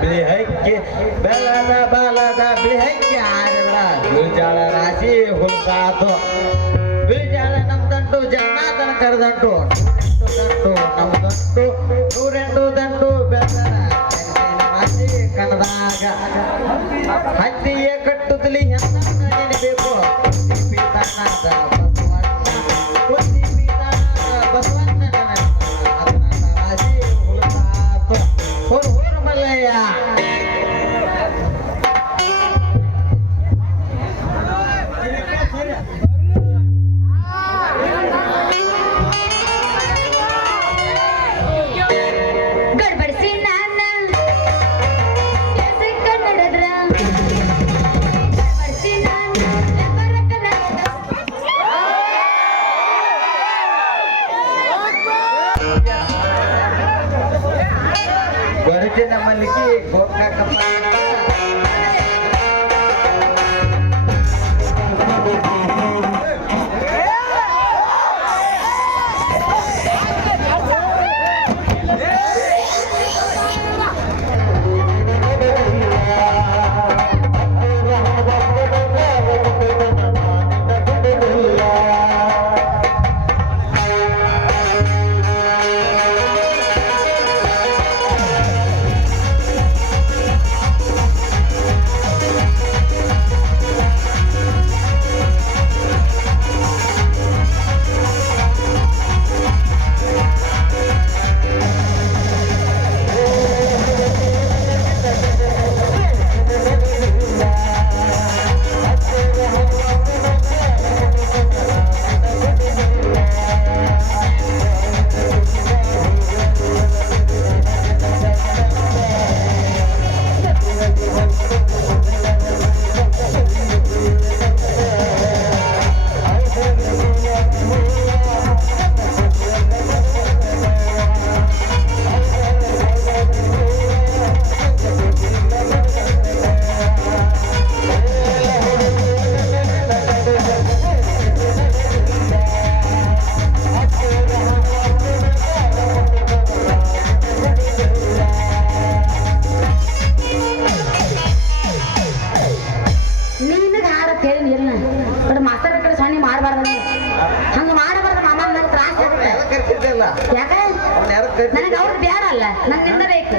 ಬಿಳಿ ಹಕ್ಕಿ ಬೆಲ್ಲದ ಬಾಲದ ಬಿಳಿ ಹಕ್ಕಿ ಆಡಿದ್ರ ಬಿಳಿಜಾಳ ರಾಶಿ ಹುಲ್ಕಾತು ಬಿಳಿಜಾಳ ನಮ್ದಂಟು ಜಗನ್ನಾಥನ ಕರೆದಂಟು ನಮ್ದಂಟು 108 ದಂಟು ಬೆಲ್ಲದ ರಾಶಿ ಕಣದಾಗ ಹತ್ತಿಯೇ ಕಟ್ಟುತ್ತಲಿ ಹೆಣ್ಣ ನೆನಬೇಕು ನಮ್ಮಲ್ಲಿಗೆ ಗೋಕಾಕಪ್ಪ ನನಗೆ ಅವ್ರು ಬೇಡ ಅಲ್ಲ ನಿಂದ ಬೇಕು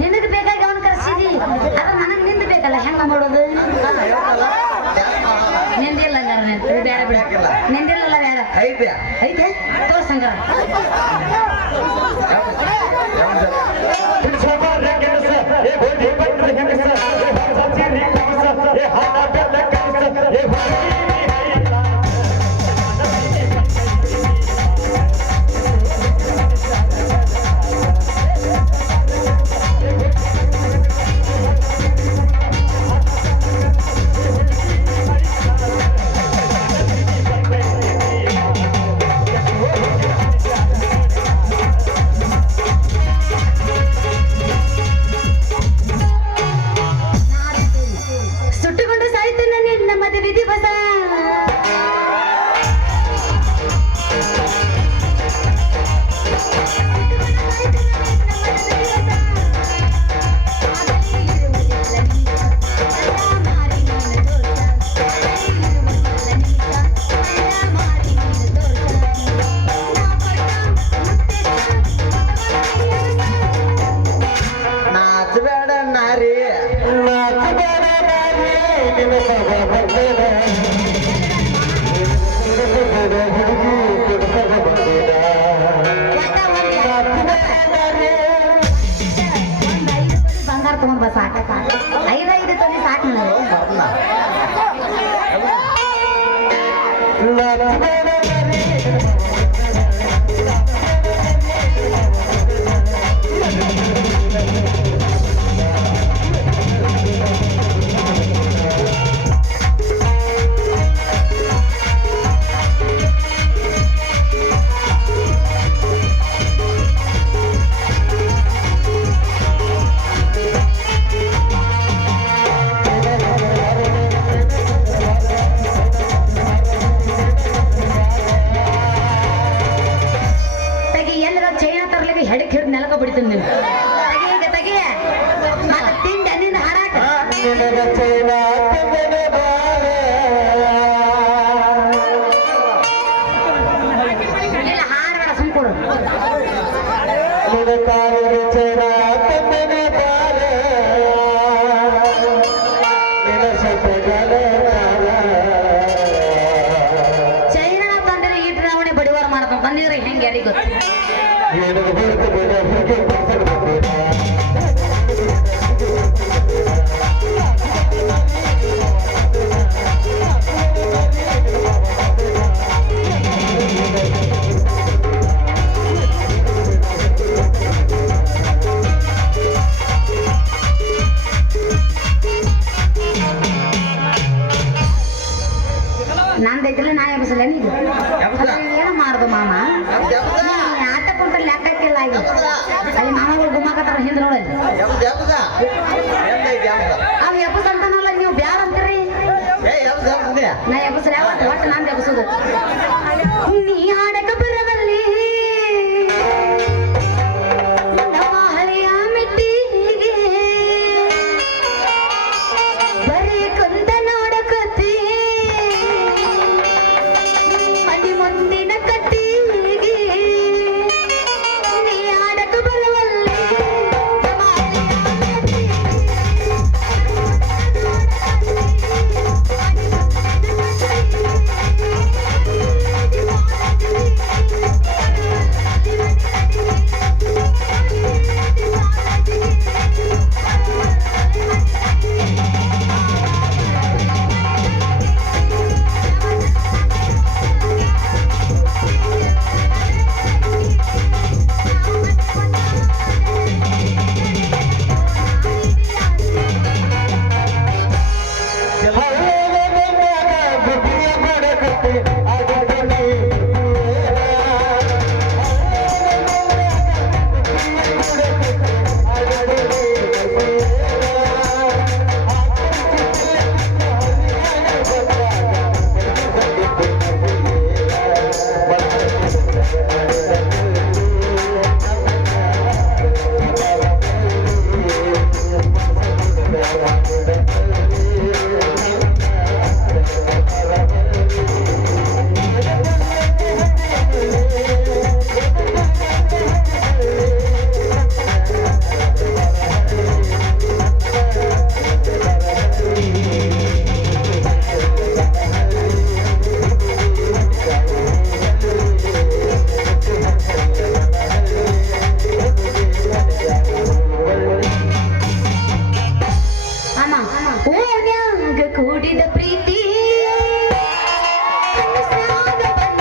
ನಿನಗೆ ಬೇಕಾಗಿ ಅವನು ಕರ್ಸಿದಿ ಅದ್ರ ನನಗೆ ನಿಂದ ಬೇಕಲ್ಲ ಹೆಂಗ ಮಾಡೋದು ನಿಂದಿಲ್ಲ ಬೇಡ ಬಿಡ ನಿಂದಿಲ್ಲ ಬೇಡ ಐತೆ ತೋರ್ಸಂಗ ಹೆಡಕ್ ಹಿಡಿದು ನೆಲಕ ಬಿಡ್ತೀನಿ ನೀನು ನಿನಗ ಚೈನ ತಂದನ ಬಾರ ಇಲ್ಲ ಹಾಡ್ಬೇಡ ಸುಮ್ ಕೊಡು ನಿನ ಕಾಲಿನ ಚೈನ ತಂದನ ಬಾರ ನಿನ ಸೊಪ್ಪಗಲ ಚೈನಾ ತಂದ್ರೆ ಈ ಡ್ರಾವಣಿ ಬಡಿವಾರ ಮಾಡ್ತಾನೆ ತಂದಿದ್ರೆ ಹೆಂಗೆ ಯಾರಿಗೆ ಗೊತ್ತು ನಿನಗ ಬರ್ತು ಬಿಡ ನಂದೈತಿಲ್ಲ ನಾ ಎಬ್ಸಲ್ಲ ನೀನು ಏನು ಮಾಡ್ದು ಮಾಮ ನೀ ಆಟ ಕುಂತ ಲೆಕ್ಕಕ್ಕಿಲ್ಲ ಆಗಿ ಅಲ್ಲಿ ಮಾಮಗಳು ಗುಮ್ಮಕತ್ತಾರ ಹಿಂದ್ ನೋಡಲ್ಲಿ ಅವ್ ಎಬ್ಬಸ್ ಅಂತಾನಲ್ಲ ನೀವು ಬ್ಯಾರ ಅಂತೀರಿ ನಾ ಎಬ್ಬಸಲ್ಲ ಒಟ್ಟು ನಂದು ಎಬ್ಬಸೋದು ನೀ ಆಡಕ ಬರದಲ್ಲಿ ನಮ್ಮ ಹಳೆಯ ಮಿಟ್ಟಿಗೆ ಬರೀ ಕುಂತ ನೋಡಕತ್ತಿ ಮನಿ ಮುಂದಿನ ಕಟ್ಟಿಗೆ ನೀ ಆಡಕ ಬರವಲ್ಲಿ ನಮ್ಮ ಹಳೆಯ ಓನ್ಯಾಗ ಕೂಡಿದ ಪ್ರೀತಿ ಕನಸಾಗ ಬಂದ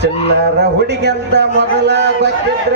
ಚಿಲ್ಲರ ಹುಡುಗಿಯಂತ ಮೊದಲ ಗೊತ್ತಿದ್ರ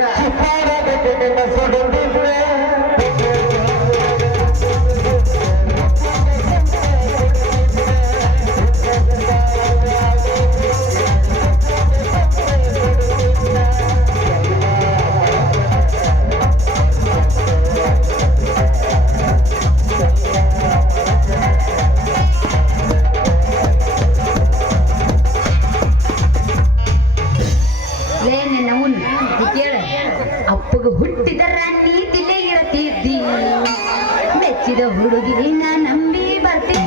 ಅಪ್ಪಗ ಹುಟ್ಟಿದ ರಾಣಿ ತಿಲೆ ಇರತಿದ್ದಿ ಮೆಚ್ಚಿದ ಹುಡುಗಿ ನಾ ನಂಬಿ ಬರ್ತೀನಿ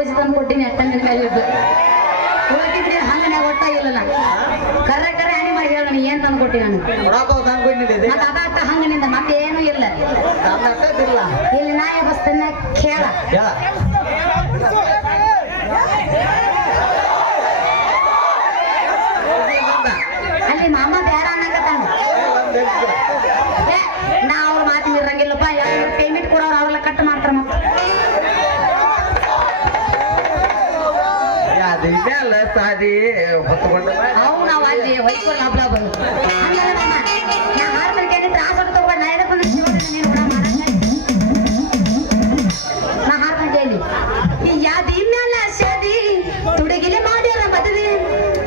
ಬಜ್ಜಿ ತಂದು ಕೊಟ್ಟಿನಿ ಅಟ್ಟಂಗಿನ ಮೇಲೆ ಇದ್ದು ಉಳ್ಕಿದ್ರಿ ಹಂಗನ್ಯಾಗ ಒಟ್ಟಾಗಿಲ್ಲ ನಾ ಕರ್ರೆ ಕರ್ರೆ ಹಣಿ ಮಾಡಿ ಹೇಳ ನೀ ಏನ್ ತಂದು ಕೊಟ್ಟಿ ನಾನು ವಡಾಪಾವ್ ತಂದ್ಕೊಂಡಿದ್ದೆ ಮತ್ತೆ ಅದಾಟ ಹಂಗನಿಂದ ಮತ್ತೆ ಏನೂ ಇಲ್ಲ ಇಲ್ಲ ಇಲ್ಲಿ ನಾಯ ಬಸ್ತನ್ನ ಕೇಳ ಅಲ್ಲಿ ಮಾಮ ಬೇಡ ಅನ್ನಕತ್ತಾನ ನಾ ಅವ್ರ ಮಾತು ಮೀರಂಗಿಲ್ಲಪ್ಪ ಯಾರು ಪೇಮೆಂಟ್ ಕೊಡೋರು ಅವ್ರೆಲ್ಲ ಕಟ್ ಮಾಡ್ತಾರ ಮತ್ತೆ ಅದಿಲ್ಲ ಸಾದಿ ಹೊತ್ಕೊಂಡು ಅವು ನಾವು ಅಲ್ಲಿ ವೈಕೋರ್ ಲಾಭ ಲಾಭ ಹಂಗಲ್ಲ ಮಾಮ ನಾ ಹಾರ್ ಮಲ್ಕೆ ತ್ರಾಸ ತಗೊಂಡು ನಾ ಎದಕ್ಕೆ ಬಂದು ಶಿವ ನೀನು ಕೂಡ ಮಾಡಂಗ ನಾ ಹಾರ್ ಮಲ್ಕೆಯಲ್ಲಿ ಈ ಯಾದಿ ಮ್ಯಾಲ ಶಾದಿ ತುಡುಗಿಲೆ ಮಾಡ್ಯಾರ ಮದುವೆ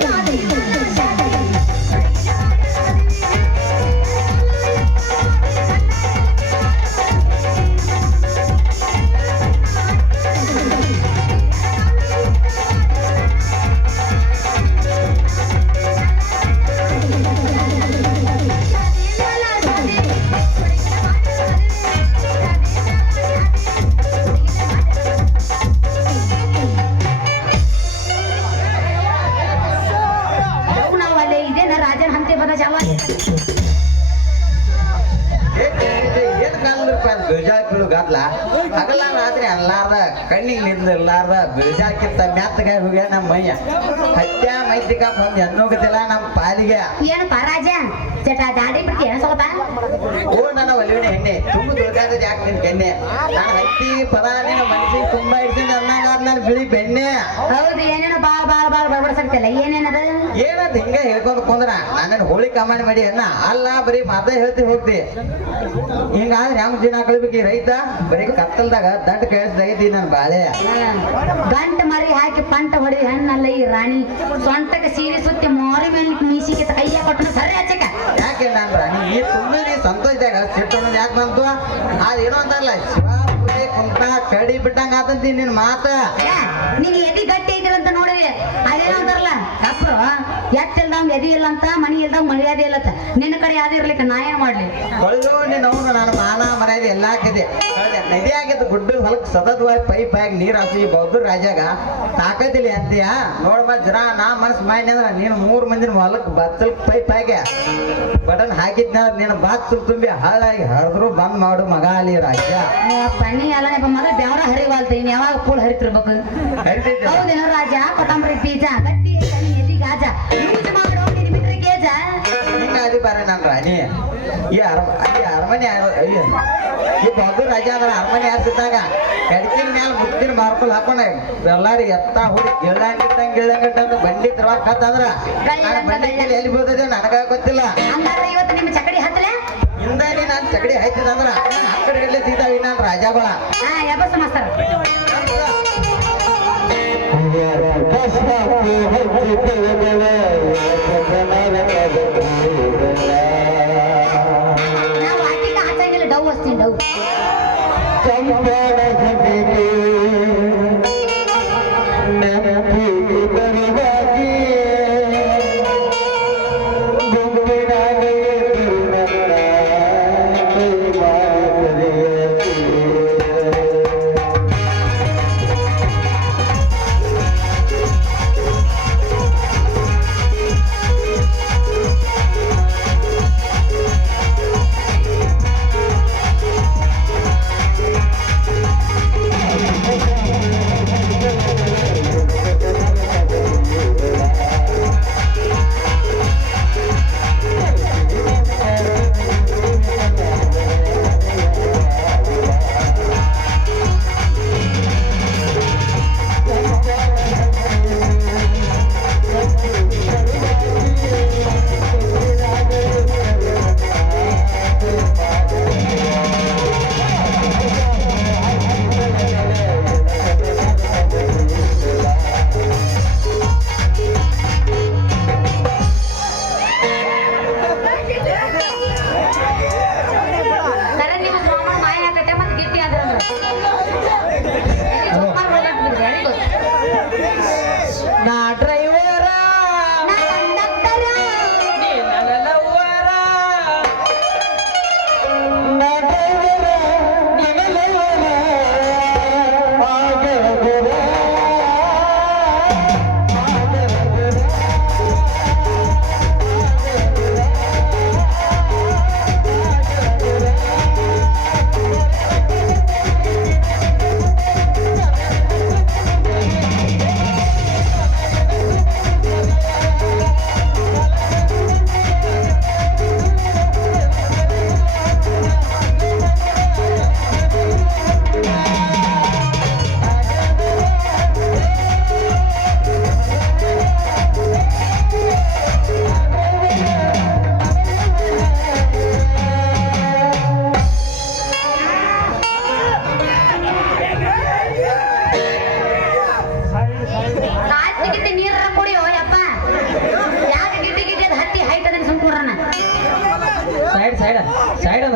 ಯಾದಿ ಮ್ಯಾಲ ಶಾದಿ ರಾಜನ ಹಂತೆ ಬದ ಜವಾರಿ ಏನ್ ಕಾಲ ಬೇಜಾರ್ ಬೀಳು ಗದ್ಲ ಹಗಲ ರಾತ್ರಿ ಅಲ್ಲಾರ್ದ ಕಣ್ಣಿಗೆ ನಿಂದ ಇರ್ಲಾರ್ದ ಬೇಜಾರ್ಕಿಂತ ಮೆತ್ತಗೆ ಹೋಗ್ಯ ನಮ್ಮ ಮೈಯ ಹತ್ಯ ಮೈತಿಕ ಬಂದ್ ಅನ್ನೋಗತಿಲ್ಲ ನಮ್ಮ ಪಾಲಿಗೆ ಏನಪ್ಪ ರಾಜ ಚಟ ದಾಡಿ ಬಿಡ್ತಿ ಏನ ಸ್ವಲ್ಪ ಓ ನನ್ನ ಒಲಿವಿನ ಹೆಣ್ಣೆ ತುಂಬ ದುರ್ಗಾದ ಯಾಕೆ ನಿನ್ ಕೆನ್ನೆ ನಾನು ಹತ್ತಿ ಪದ ನಿನ್ನ ಮನಸ್ಸಿಗೆ ತುಂಬಾ ಇಡ್ತೀನಿ ಅನ್ನಂಗ ನಾನು ಬಿಳಿ ಬೆಣ್ಣೆ ಹೌದು ಏನೇನೋ ಬಾಳ್ ಬಡಬಡ್ಸಕ್ತಿಲ್ಲ ಏನೇನದ ಏನಂತ ಹಿಂಗ ಹೇಳ್ಕೊಂಡ್ ಕುಂದ್ರ ನನ್ನ ಹೋಳಿ ಕಮಾಂಡ್ ಮಾಡಿ ಅನ್ನ ಅಲ್ಲ ಬರೀ ಮಾತೇ ಹೇಳ್ತಿ ಹೋಗ್ತಿ ಹಿಂಗಾದ್ರೆ ಹೆಂಗ್ ದಿನ ಕಳ್ಬೇಕು ಈ ರೈತ ಬರೀ ಕತ್ತಲ್ದಾಗ ದಂಡ ಕೇಳಿಸ್ದಾಗಿದ್ದಿ ನನ್ ಬಾಳೆ ಗಂಟ ಮರಿ ಹಾಕಿ ಪಂಟ ಹೊಡಿ ಹಣ್ಣಲ್ಲ ಈ ರಾಣಿ ಸೊಂಟಕ್ಕೆ ಸೀರೆ ಸುತ್ತಿ ಮಾರಿ ಮೇಲೆ ಮೀಸಿಗೆ ಕೈಯ ಕೊಟ್ಟನ ಸರಿ ಹಚ್ಚಕ ಯಾಕೆ ನಾನು ರಾಣಿ ಈ ತುಂಬ ನೀ ಸಂತೋಷದಾಗ ಸಿಟ್ಟು ಅನ್ನೋದು ಯಾಕೆ ಬಂತು ಅದೇನೋ ಅಂತಲ್ಲ ಶಿವಾಪುರಿ ಕುಂತ ಕಡಿ ಬಿಟ್ಟಂಗ ಆತಂತಿ ನಿನ್ ಮಾತ ನೀನ್ ಎದಿ ಗಟ್ಟಿ ಐತಿಲ್ಲ ಅಂತ ನೋಡಿವಿ ಅದೇನೋ ಅಂತಾರಲ್ಲ ಅಪ್ರು ಎತ್ತಿಲ್ದಂಗ್ ಎದಿ ಇಲ್ಲ ಅಂತ ಮನಿ ಇಲ್ದಂಗ್ ಮರ್ಯಾದೆ ಇಲ್ಲತ್ತ ನಿನ್ನ ಕಡೆ ಯಾವ್ದು ಇರ್ಲಿಕ್ಕೆ ನಾ ಏನ್ ಮಾಡ್ಲಿ ಹೊಳ್ದು ನೀನು ಅವನು ನಾನು ಮಾನ ಮರ್ಯಾದೆ ಎಲ್ಲ ಹಾಕಿದೆ ನದಿ ಆಗಿದ್ದು ಗುಡ್ಡ ಹೊಲಕ್ ಸತತವಾಗಿ ಪೈಪ್ ಆಗಿ ನೀರ್ ಹಾಕಿ ಬೌದ್ಧ ರಾಜ್ಯಾಗ ತಾಕತಿಲಿ ಅಂತೀಯ ನೋಡ್ಬಾ ಜನ ನಾ ಮನಸ್ಸು ಮಾಡಿ ಅಂದ್ರೆ ನೀನು 3 ಮಂದಿನ ಹೊಲಕ್ ಬತ್ತಲ್ ಪೈಪ್ ಆಗಿ ಬಟನ್ ಹಾಕಿದ್ನ ನೀನು ಬಾತ್ ತುಂಬಿ ಹಾಳಾಗಿ ಹರಿದ್ರು ಬಂದ್ ಮಾಡು ಮಗ ಅಲ್ಲಿ ರಾಜ್ಯ ಪಣ್ಣಿ ಎಲ್ಲ ಮೊದಲು ಬೆವರ ಹರಿವಾಲ್ತ ಇನ್ ಯಾವಾಗ ಕೂಳ್ ಹರಿತಿರ್ಬೇಕು ಹರಿತೈತಿ ಹೌದೇನೋ ರಾಜ ಕೊತ್ತಂಬರಿ ಬೀಜ ಗಟ್ಟಿ ಎದಿ ಗಾಜ ಯೂಸ್ ಮಾಡೋ ಬಿಟ್ರೆ ಗೇಜ ಹಿಂಗ ಅದಿ ಬಾರೆ ನನ್ ರಾಣಿ ಈ ಅರಮನೆ ಈ ಬೌದ್ಧ ರಾಜ ಅಂದ್ರೆ ಅರಮನೆ ಹಾಕ್ತಿದ್ದಾಗ ಕಡ್ಕಿನ ಮ್ಯಾಲ ಮುತ್ತಿನ ಮಾರ್ಕೊಲ್ ಹಾಕೊಂಡ ಎಲ್ಲಾರು ಎತ್ತ ಹುಡಿ ಗಿಳ್ಳಂಗಿಟ್ಟಂಗ ಬಂಡಿ ತರವಾಕ್ ಕತ್ತಂದ್ರ ಬಂಡಿ ಕೈಲಿ ಎಲ್ಲಿ ಬೀಳ್ತದೆ ನನಗ ಗೊತ್ತಿಲ್ಲ ಹಂಗಾದ್ರೆ ಇವತ್ತು ನಿಮ್ಮ ಚಕಡಿ ಹತ್ತಲೆ ಹಿಂದಾಗಿ ನಾನು ಚಗಡಿ ಹಾಯ್ತಿದಂದ್ರ ಆ ಕಡೆ ಸೀತಾವಿ ನಾನು ರಾಜಗಳ ಯಾಬಸ್ ಮಾಸ್ತರ್ ನಾವು ಆಟಿಕ ಹಚ್ಚಂಗಿಲ್ಲ ಡವ್ ಹಚ್ತೀನಿ ಡವ್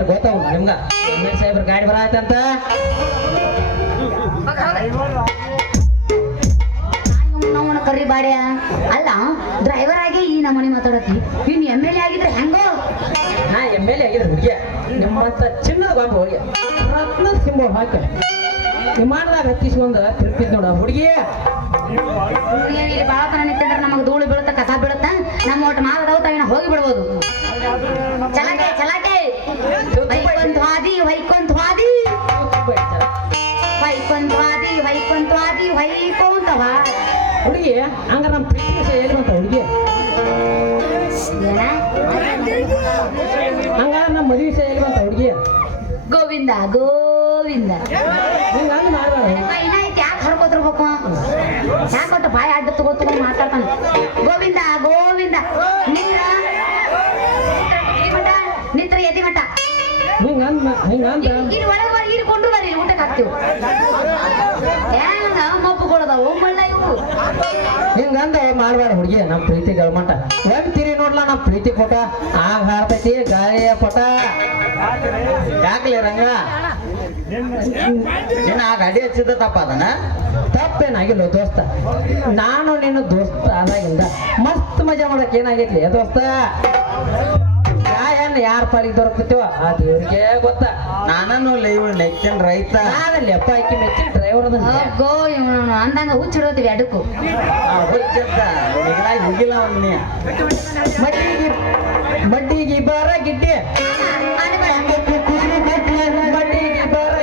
ಗೊತ್ತಾವ ನಿಮ್ಗ ಸಾಹೇಬ್ರ ಗಾಡಿ ಬರತ್ತಂತ ಅವನ ಕರ್ರಿ ಬಾಡ್ಯ ಅಲ್ಲ ಡ್ರೈವರ್ ಆಗಿ ಈ ನಮ್ಮನೆ ಮಾತಾಡತಿ ಇನ್ MLA ಆಗಿದ್ರೆ ಹೆಂಗೋ ನಾ MLA ಆಗಿದ್ರೆ ಹುಡುಗಿ ನಿಮ್ಮಂತ ಚಿನ್ನದ ಬಾಂಬ ಹೋಗಿ ರತ್ನ ಸಿಂಬ ಹಾಕ ವಿಮಾನದಾಗ ಹತ್ತಿಸ್ಕೊಂಡ ತಿರ್ತಿದ್ ನೋಡ ಹುಡುಗಿ ಬಾಳ ತನ ನಿಂತಿದ್ರೆ ನಮಗ್ ಧೂಳು ಬೀಳುತ್ತ ಕಸ ಬೀಳುತ್ತ ನಮ್ಮ ಒಟ್ಟು ಮಾತಾಡವು ತವಿನ ಹೋಗಿ ಬಿಡ್ಬೋದು ಚಲಾಕೆ ಚಲಾಕೆ ವೈಕೊಂತ ಹಾದಿ ವೈಕೊಂತ ಹಾದಿ ವೈಕೊಂತ ಹಾದಿ ವೈಕೊಂತ ಹಾದಿ ವೈಕೊಂತ ಹುಡುಗಿ ಹಂಗ ನಮ್ಮ ಪ್ರೀತಿ ವಿಷಯ ಹೇಳುವಂತ ಹುಡುಗಿ ಹಂಗ ನಮ್ಮ ಮದುವೆ ವಿಷಯ ಹೇಳುವಂತ ಹುಡುಗಿ ಗೋವಿಂದ ಗೋವಿಂದ ಹಿಂಗ ಹಂಗ ಮಾಡ್ಬೇಡ ಏನಾಯ್ತು ಯಾಕೆ ಹರ್ಕೋತಿರ್ಬೇಕು ಯಾಕೊಟ್ಟು ಬಾಯಿ ಅಡ್ಡ ತಗೋತ ಮಾತಾಡ್ತಾನೆ ಗೋವಿಂದ ಗೋವಿಂದ ನಿತ್ರ ನಿತ್ರ ಎದಿ ಮಠ ಹಿಂಗಂದ ಇಲ್ಲಿ ಒಳಗೆ ಬರೀ ಇಲ್ಲಿ ಕೊಂಡು ಬರೀ ಊಟಕ್ಕೆ ಹಾಕ್ತೀವಿ ಹೆಂಗ ಮಬ್ಬುಗಳದಾವು ಮಳ್ಳ ಇವು ಹಿಂಗಂದ ಮಾಡ್ಬೇಡ ಹುಡುಗಿ ನಮ್ಮ ಪ್ರೀತಿ ಗಲ್ಮಂಟ ಒಂದ್ ತಿರಿ ನೋಡ್ಲಾ ನಮ್ಮ ಪ್ರೀತಿ ಫೋಟ ಆಗ ಹಾರ್ತೈತಿ ಗಾಳಿಯ ಫೋಟ ಯಾಕ್ಲೆ ರಂಗ ನೀನ್ ಆ ಗಾಡಿ ಹಚ್ಚಿದ ತಪ್ಪ ಅದನ್ನ ತಪ್ಪೇನಾಗಿಲ್ಲ ದೋಸ್ತ ನಾನು ನಿನ್ನ ದೋಸ್ತ ಆದಾಗಿಂದ ಮಸ್ತ್ ಮಜಾ ಮಾಡಕ್ ಏನಾಗೈತಿ ದೋಸ್ತ ಗಾಯನ್ ಯಾರ ಪಾಲಿಗೆ ದೊರಕತ್ತೀವ ಆ ದೇವ್ರಿಗೆ ಗೊತ್ತ ನಾನೂ ಇವ್ ನೆಚ್ಚಿನ ರೈತ ನಾನಲ್ಲಿ ಅಪ್ಪ ಆಕಿ ಮೆಚ್ಚಿನ ಡ್ರೈವರ್ ಗೋ ಇವನು ಅಂದಂಗ ಹುಚ್ಚಿಡೋತೀವಿ ಅಡಕು ಹೋಗಿಲ್ಲ ಅವನ್ನ ಮಡ್ಡಿಗೆ ಬರ ಗಿಡ್ಡಿ ಮಡ್ಡಿಗೆ ಬರ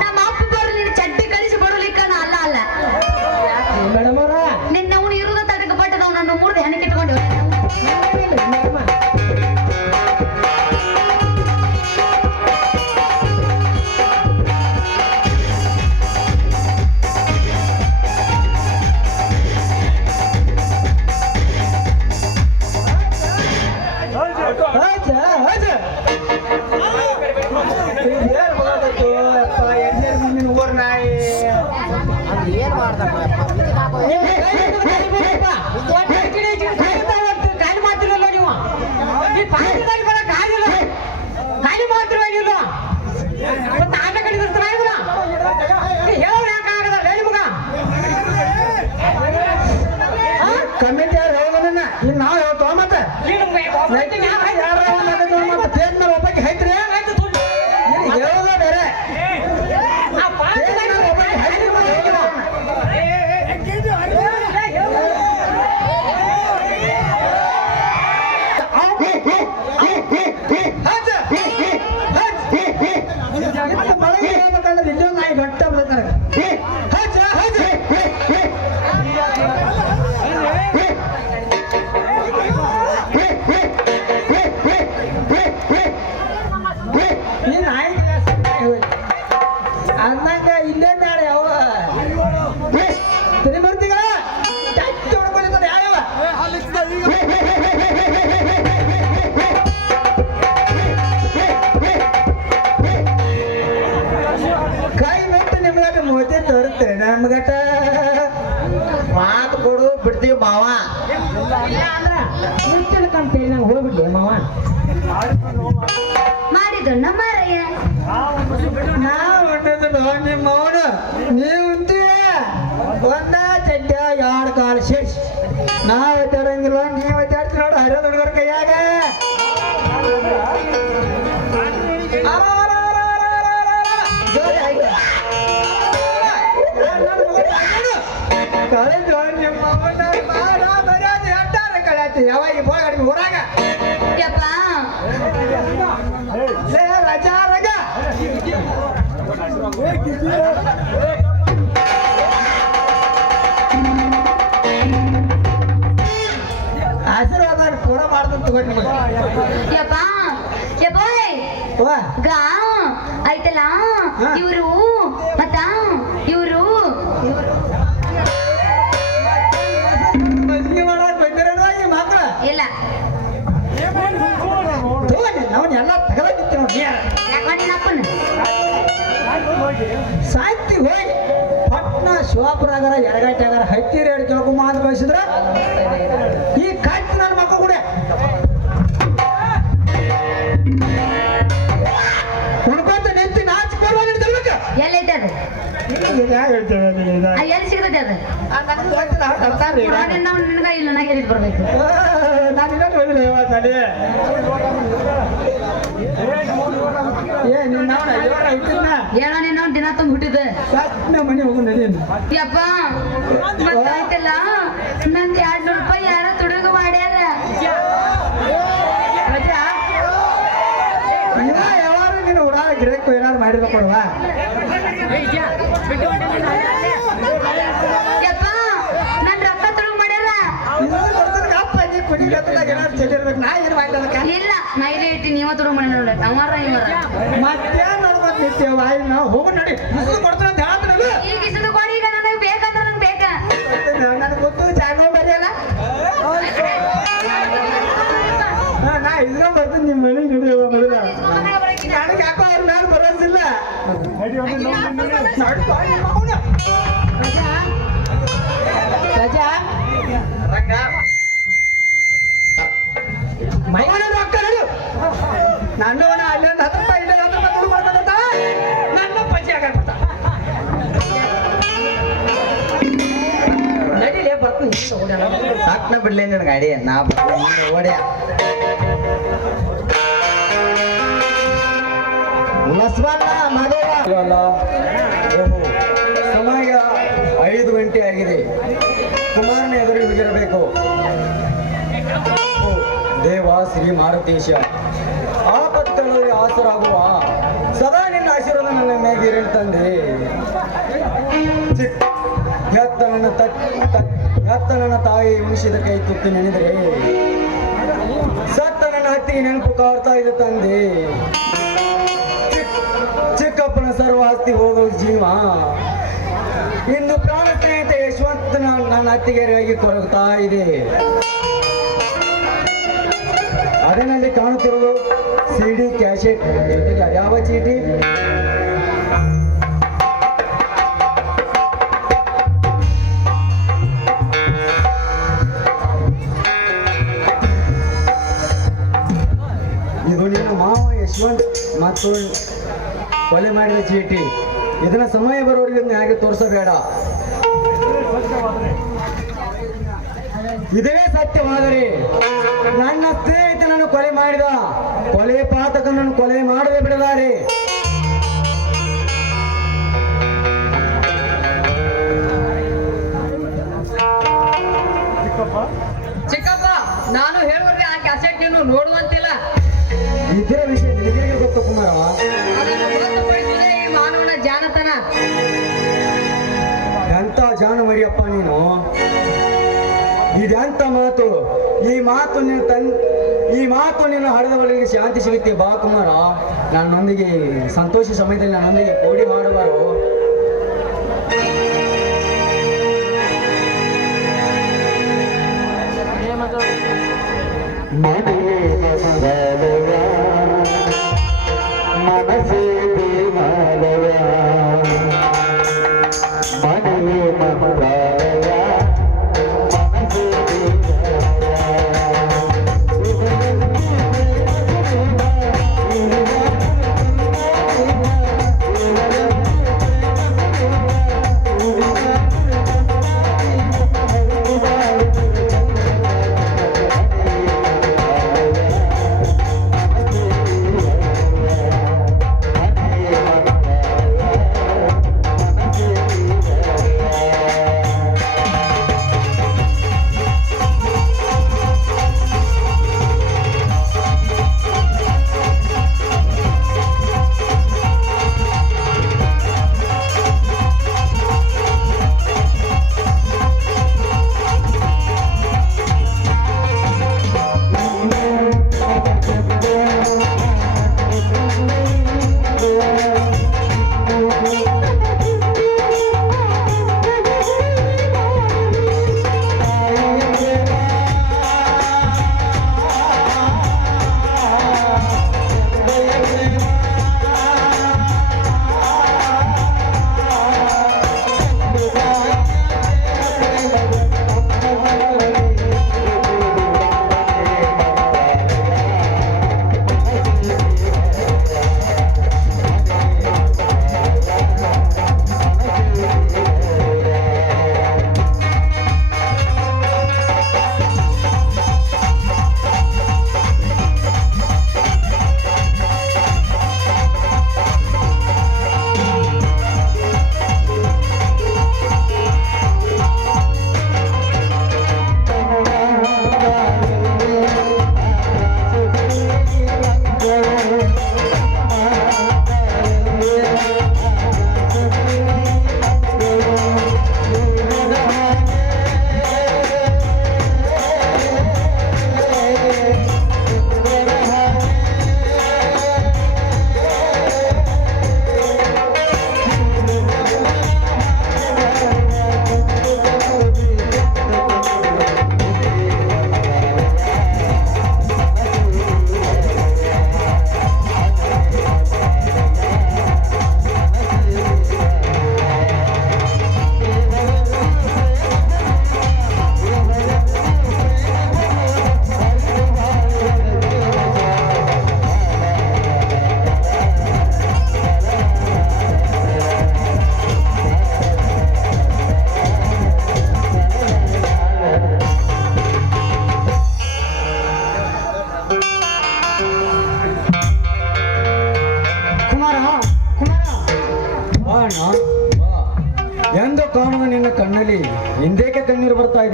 ನಮ್ಮ ಅಪ್ಪ ಬರ್ಲಿ ಚಡ್ಡಿ ಕಳಿಸಿ ಬಡಲಿಕ್ಕನ ಅಲ್ಲ ಅಲ್ಲ ಮೇಡಮ್ ಅವರ ನಿನ್ನ ಅವನು ಇರುದ ತಡಕ ಪಟ್ಟದವ್ ನನ್ನ ಮೂರ್ದ ಹೆಣಕ್ಕೆ ಇಟ್ಕೊಂಡು ಕಮಿಟಿ ಯಾರು ಹೋಗೋಣ ಇನ್ನು ನಾವು ಹೇಳ್ತವ ಮತ್ತೆ ಪೇಜ್ ಮೇಲೆ ಒಬ್ಬಕ್ಕೆ ಹೈತ್ರಿ ಹೇಳೋದ ಬೇರೆ ಅಂದಂಗ ಇಲ್ಲೇ ಬೇಡ ಯಾವ ತಿಳಿ ಬರ್ತೀಗ ಹೊಡ್ಕೊಂಡಿದ್ದಾರೆ ಯಾವ ಕೈ ಬಿಟ್ಟು ನಿಮ್ಗಟ ಮೋತಿ ತೋರುತ್ತೀರಿ ನಮ್ಗಟ ಮಾತು ಕೊಡು ಬಿಡ್ತೀವಿ ಮಾವ ಇಲ್ಲ ಅಂದ್ರ ಮುಚ್ಚಿನ ಕಂಪನಿ ನಂಗೆ ಹೋಗ್ಬಿಡ್ಲಿ ಮಾವ ಮಾಡಿದ್ರು ನಮ್ಮ ಮಾರಯ್ಯ ನಾವು ನಿಮ್ಮ ಅವನು ನೀವು ಒಂದ ಚಡ್ಡ ಎರಡು ಕಾಲು ಸೇರಿಸಿ ನಾವು ತಡಂಗಿಲ್ಲ ನೀವು ತಡ್ತಿ ನೋಡು ಹರಿಯೋದು ಹುಡುಗರ ಕೈಯಾಗ ಕಳೆದು ನಿಮ್ಮ ಕಳೆಯತಿ ಯಾವಾಗ ಬೋಳಗಾಡಿ ಊರಾಗ ಯಪ್ಪ ರಜಾ ರಗ ಆಶೀರ್ವಾದ ಪೂರ ಮಾಡ್ದಂತ ತಗೊಂಡು ಯಪ್ಪ ಯಪ್ಪ ವಾ ಗಾ ಆಯ್ತಲ್ಲ ಹಾ. ಇವರು ಮತ್ತ ಇವರು ಮದ್ವೆ ಮಾಡಕ್ ಬಂದಿರಲ್ವಾ ಈ ಮಕ್ಳ ಇಲ್ಲ ನಾವು ಎಲ್ಲ ತಗಲಿತ್ತು ನೋಡಿ ಯಾಕೆ ಅಪ್ಪನ ಸಾಯ್ತಿ ಹೋಗಿ ಪಟ್ನ ಶಿವಾಪುರಾಗರ ಎಡಗಟ್ಟಾಗರ ಹತ್ತಿರ ಎರಡು ಕೇಳ್ಕೊಂಬ ಅಂತ ಬಯಸಿದ್ರ ಈ ಕಟ್ ನನ್ನ ಮಕ್ಕಳು ಕೂಡ ಹುಡ್ಕೊಂತ ನಿಂತು ನಾಚಿ ಕೊಡುವ ನಿಂತಿರ್ಬೇಕು ಎಲ್ಲೈತೆ ಅದು ಎಲ್ಲಿ ಸಿಗ್ತದೆ ಅದು ನಾವು ನಿನಗ ಇಲ್ಲ ನಾ ಹೇಳಿದ್ ಬರ್ಬೇಕು ಹೇಳೋ ನೀನು ದಿನ ತುಂಬ ಹುಟ್ಟಿದೆ ಮನೆ ಹೋಗು ನಡೀನು ಯಪ್ಪ ಗೊತ್ತಾಯ್ತಲ್ಲ ನಂದು 200 ರೂಪಾಯಿ ಯಾರೋ ತುಡುಗು ಮಾಡ್ಯಾರ ಯಾವಾರು ನೀನು ಉಡಾಳ ಗಿರಕ್ಕು ಏನಾರು ಮಾಡಿರ್ಬೇಕು ಕೊಡುವ ಯಪ್ಪ ನನ್ ರೊಕ್ಕ ತುಡುಗು ಮಾಡ್ಯಾರ ಅಪ್ಪ ನೀ ಕುಡಿ ಏನಾರು ಚೆಲ್ಲಿರ್ಬೇಕು ನಾ ಏನು ಮಾಡಿದಕ್ಕ ಇಲ್ಲ ನಾ ಇಲ್ಲೇ ಇಟ್ಟು ನೀವ ತುಡುಗು ಮಾಡಿ ನೋಡ್ರಿ ಅವಾರ ಇವರ ಮತ್ತೇನ್ ನೋಡ್ಕೊಂಡ್ ನಿಂತೇವ ನಾವು ಹೋಗು ನಡಿ ಇಷ್ಟು ಕೊಡ್ತಾನೆ ಅಂತ ಹೇಳ್ತಾನಲ್ಲ ಈಗ ಇಸದು ಕೊಡಿ ಈಗ ನನಗೆ ಬೇಕಂದ್ರೆ ನಂಗೆ ಬೇಕಾ ನನಗೆ ಗೊತ್ತು ಚಾನಲ್ ಬರೆಯಲ್ಲ ನಾ ಇದ್ರ ಬರ್ತೀನಿ ನಿಮ್ಮ ಮನೆಗೆ ನಡೆಯುವ ಮೊದಲ ನನಗೆ ಯಾಕೋ ಅವ್ರ ಮೇಲೆ ಬರೋದಿಲ್ಲ ರಜಾ ರಂಗ ಮೈಗಣ ರೊಕ್ಕ ನಡು ನನ್ನವನ ಅಲ್ಲೊಂದು 10 ರೂಪಾಯಿ ಇಲ್ಲೊಂದು 10 ರೂಪಾಯಿ ದುಡ್ಡು ಮಾಡ್ಕೊಂಡ ನನ್ನ ಪಂಚಿ ಆಗತ್ತ ನಡಿಲೇ ಬರ್ತೀನಿ ಸಾಕ್ನ ಬಿಡ್ಲೇ ನಿನ್ ಗಾಡಿ ನಾ ಓಡ್ಯ ಲಸ್ವಣ್ಣ ಮಗವ ಸಮಯ 5 ಗಂಟೆ ಆಗಿದೆ ಕುಮಾರನ ಎದುರು ಹೋಗಿರಬೇಕು ದೇವ ಶ್ರೀ ಮಾರುತೇಶ ಆಪತ್ತುಗಳಲ್ಲಿ ಆಸರಾಗುವ ಸದಾ ನಿನ್ನ ಆಶೀರ್ವಾದ ನನ್ನ ಮೇಲೆ ಇರಲಿ ತಂದೆ ಹೆತ್ತ ನನ್ನ ತಾಯಿ ಉಳಿಸಿದ ಕೈ ತುಪ್ಪಿ ನೆನೆದರೆ ಸತ್ತ ನನ್ನ ಹತ್ತಿಗೆ ನೆನಪು ಕಾಡ್ತಾ ಇದೆ ತಂದೆ ಚಿಕ್ಕಪ್ಪನ ಸರ್ವ ಆಸ್ತಿ ಹೋಗೋ ಜೀವ ಇಂದು ಪ್ರಾಣ ಸ್ನೇಹಿತ ಯಶವಂತ ನನ್ನ ಹತ್ತಿಗೆರೆಯಾಗಿ ಕೊರಗುತ್ತಾ ಇದೆ ಅದರಲ್ಲಿ ಕಾಣುತ್ತಿರುವುದು ಸಿಡಿ ಕ್ಯಾಸೆಟ್ ಯಾವ ಚೀಟಿ ಇದು ನಿನ್ನ ಮಾವ ಯಶವಂತ್ ಮತ್ತು ಕೊಲೆ ಮಾಡಿದ ಚೀಟಿ ಇದನ್ನ ಸಮಯ ಬರೋರಿಗೆ ಹಾಗೆ ತೋರಿಸಬೇಡ ಇದೇ ಸತ್ಯವಾದರೆ ನನ್ನ ಸ್ನೇಹಿತನನ್ನು ಕೊಲೆ ಮಾಡಿದ ಕೊಲೆ ಪಾತಕನನ್ನು ಕೊಲೆ ಮಾಡದೆ ಬಿಡಲಾರೆ ಚಿಕ್ಕಪ್ಪ ನಾನು ಹೇಳುವರೆ ಆ ಕ್ಯಾಸೆಟ್ ನೀನು ನೋಡುವಂತಿಲ್ಲ ಇದರ ವಿಷಯ ನಿನಗೆ ಗೊತ್ತು ಕುಮಾರವ ಅದನ್ನು ಹೊರತುಪಡಿಸಿದರೆ ಈ ಮಾನವನ ಜಾಣತನ ಎಂತ ಜಾನುವರಿಯಪ್ಪ ನೀನು ಇದೆಂತ ಮಾತು ಈ ಮಾತು ನಿನ್ನ ಹಡೆದ ಬಳಿಗೆ ಶಾಂತಿ ಸಿಗುತ್ತೆ ಬಾ ಕುಮಾರ ನನ್ನೊಂದಿಗೆ ಸಂತೋಷ ಸಮಯದಲ್ಲಿ ನನ್ನೊಂದಿಗೆ ಕೂಡಿ ಮಾಡಬಾರು ಮನಸೇ ದೇವಾಲಯ ಮನೆಯೇ ಮಮರಾಲಯ ಮನಸೇ ದೇವಾಲಯ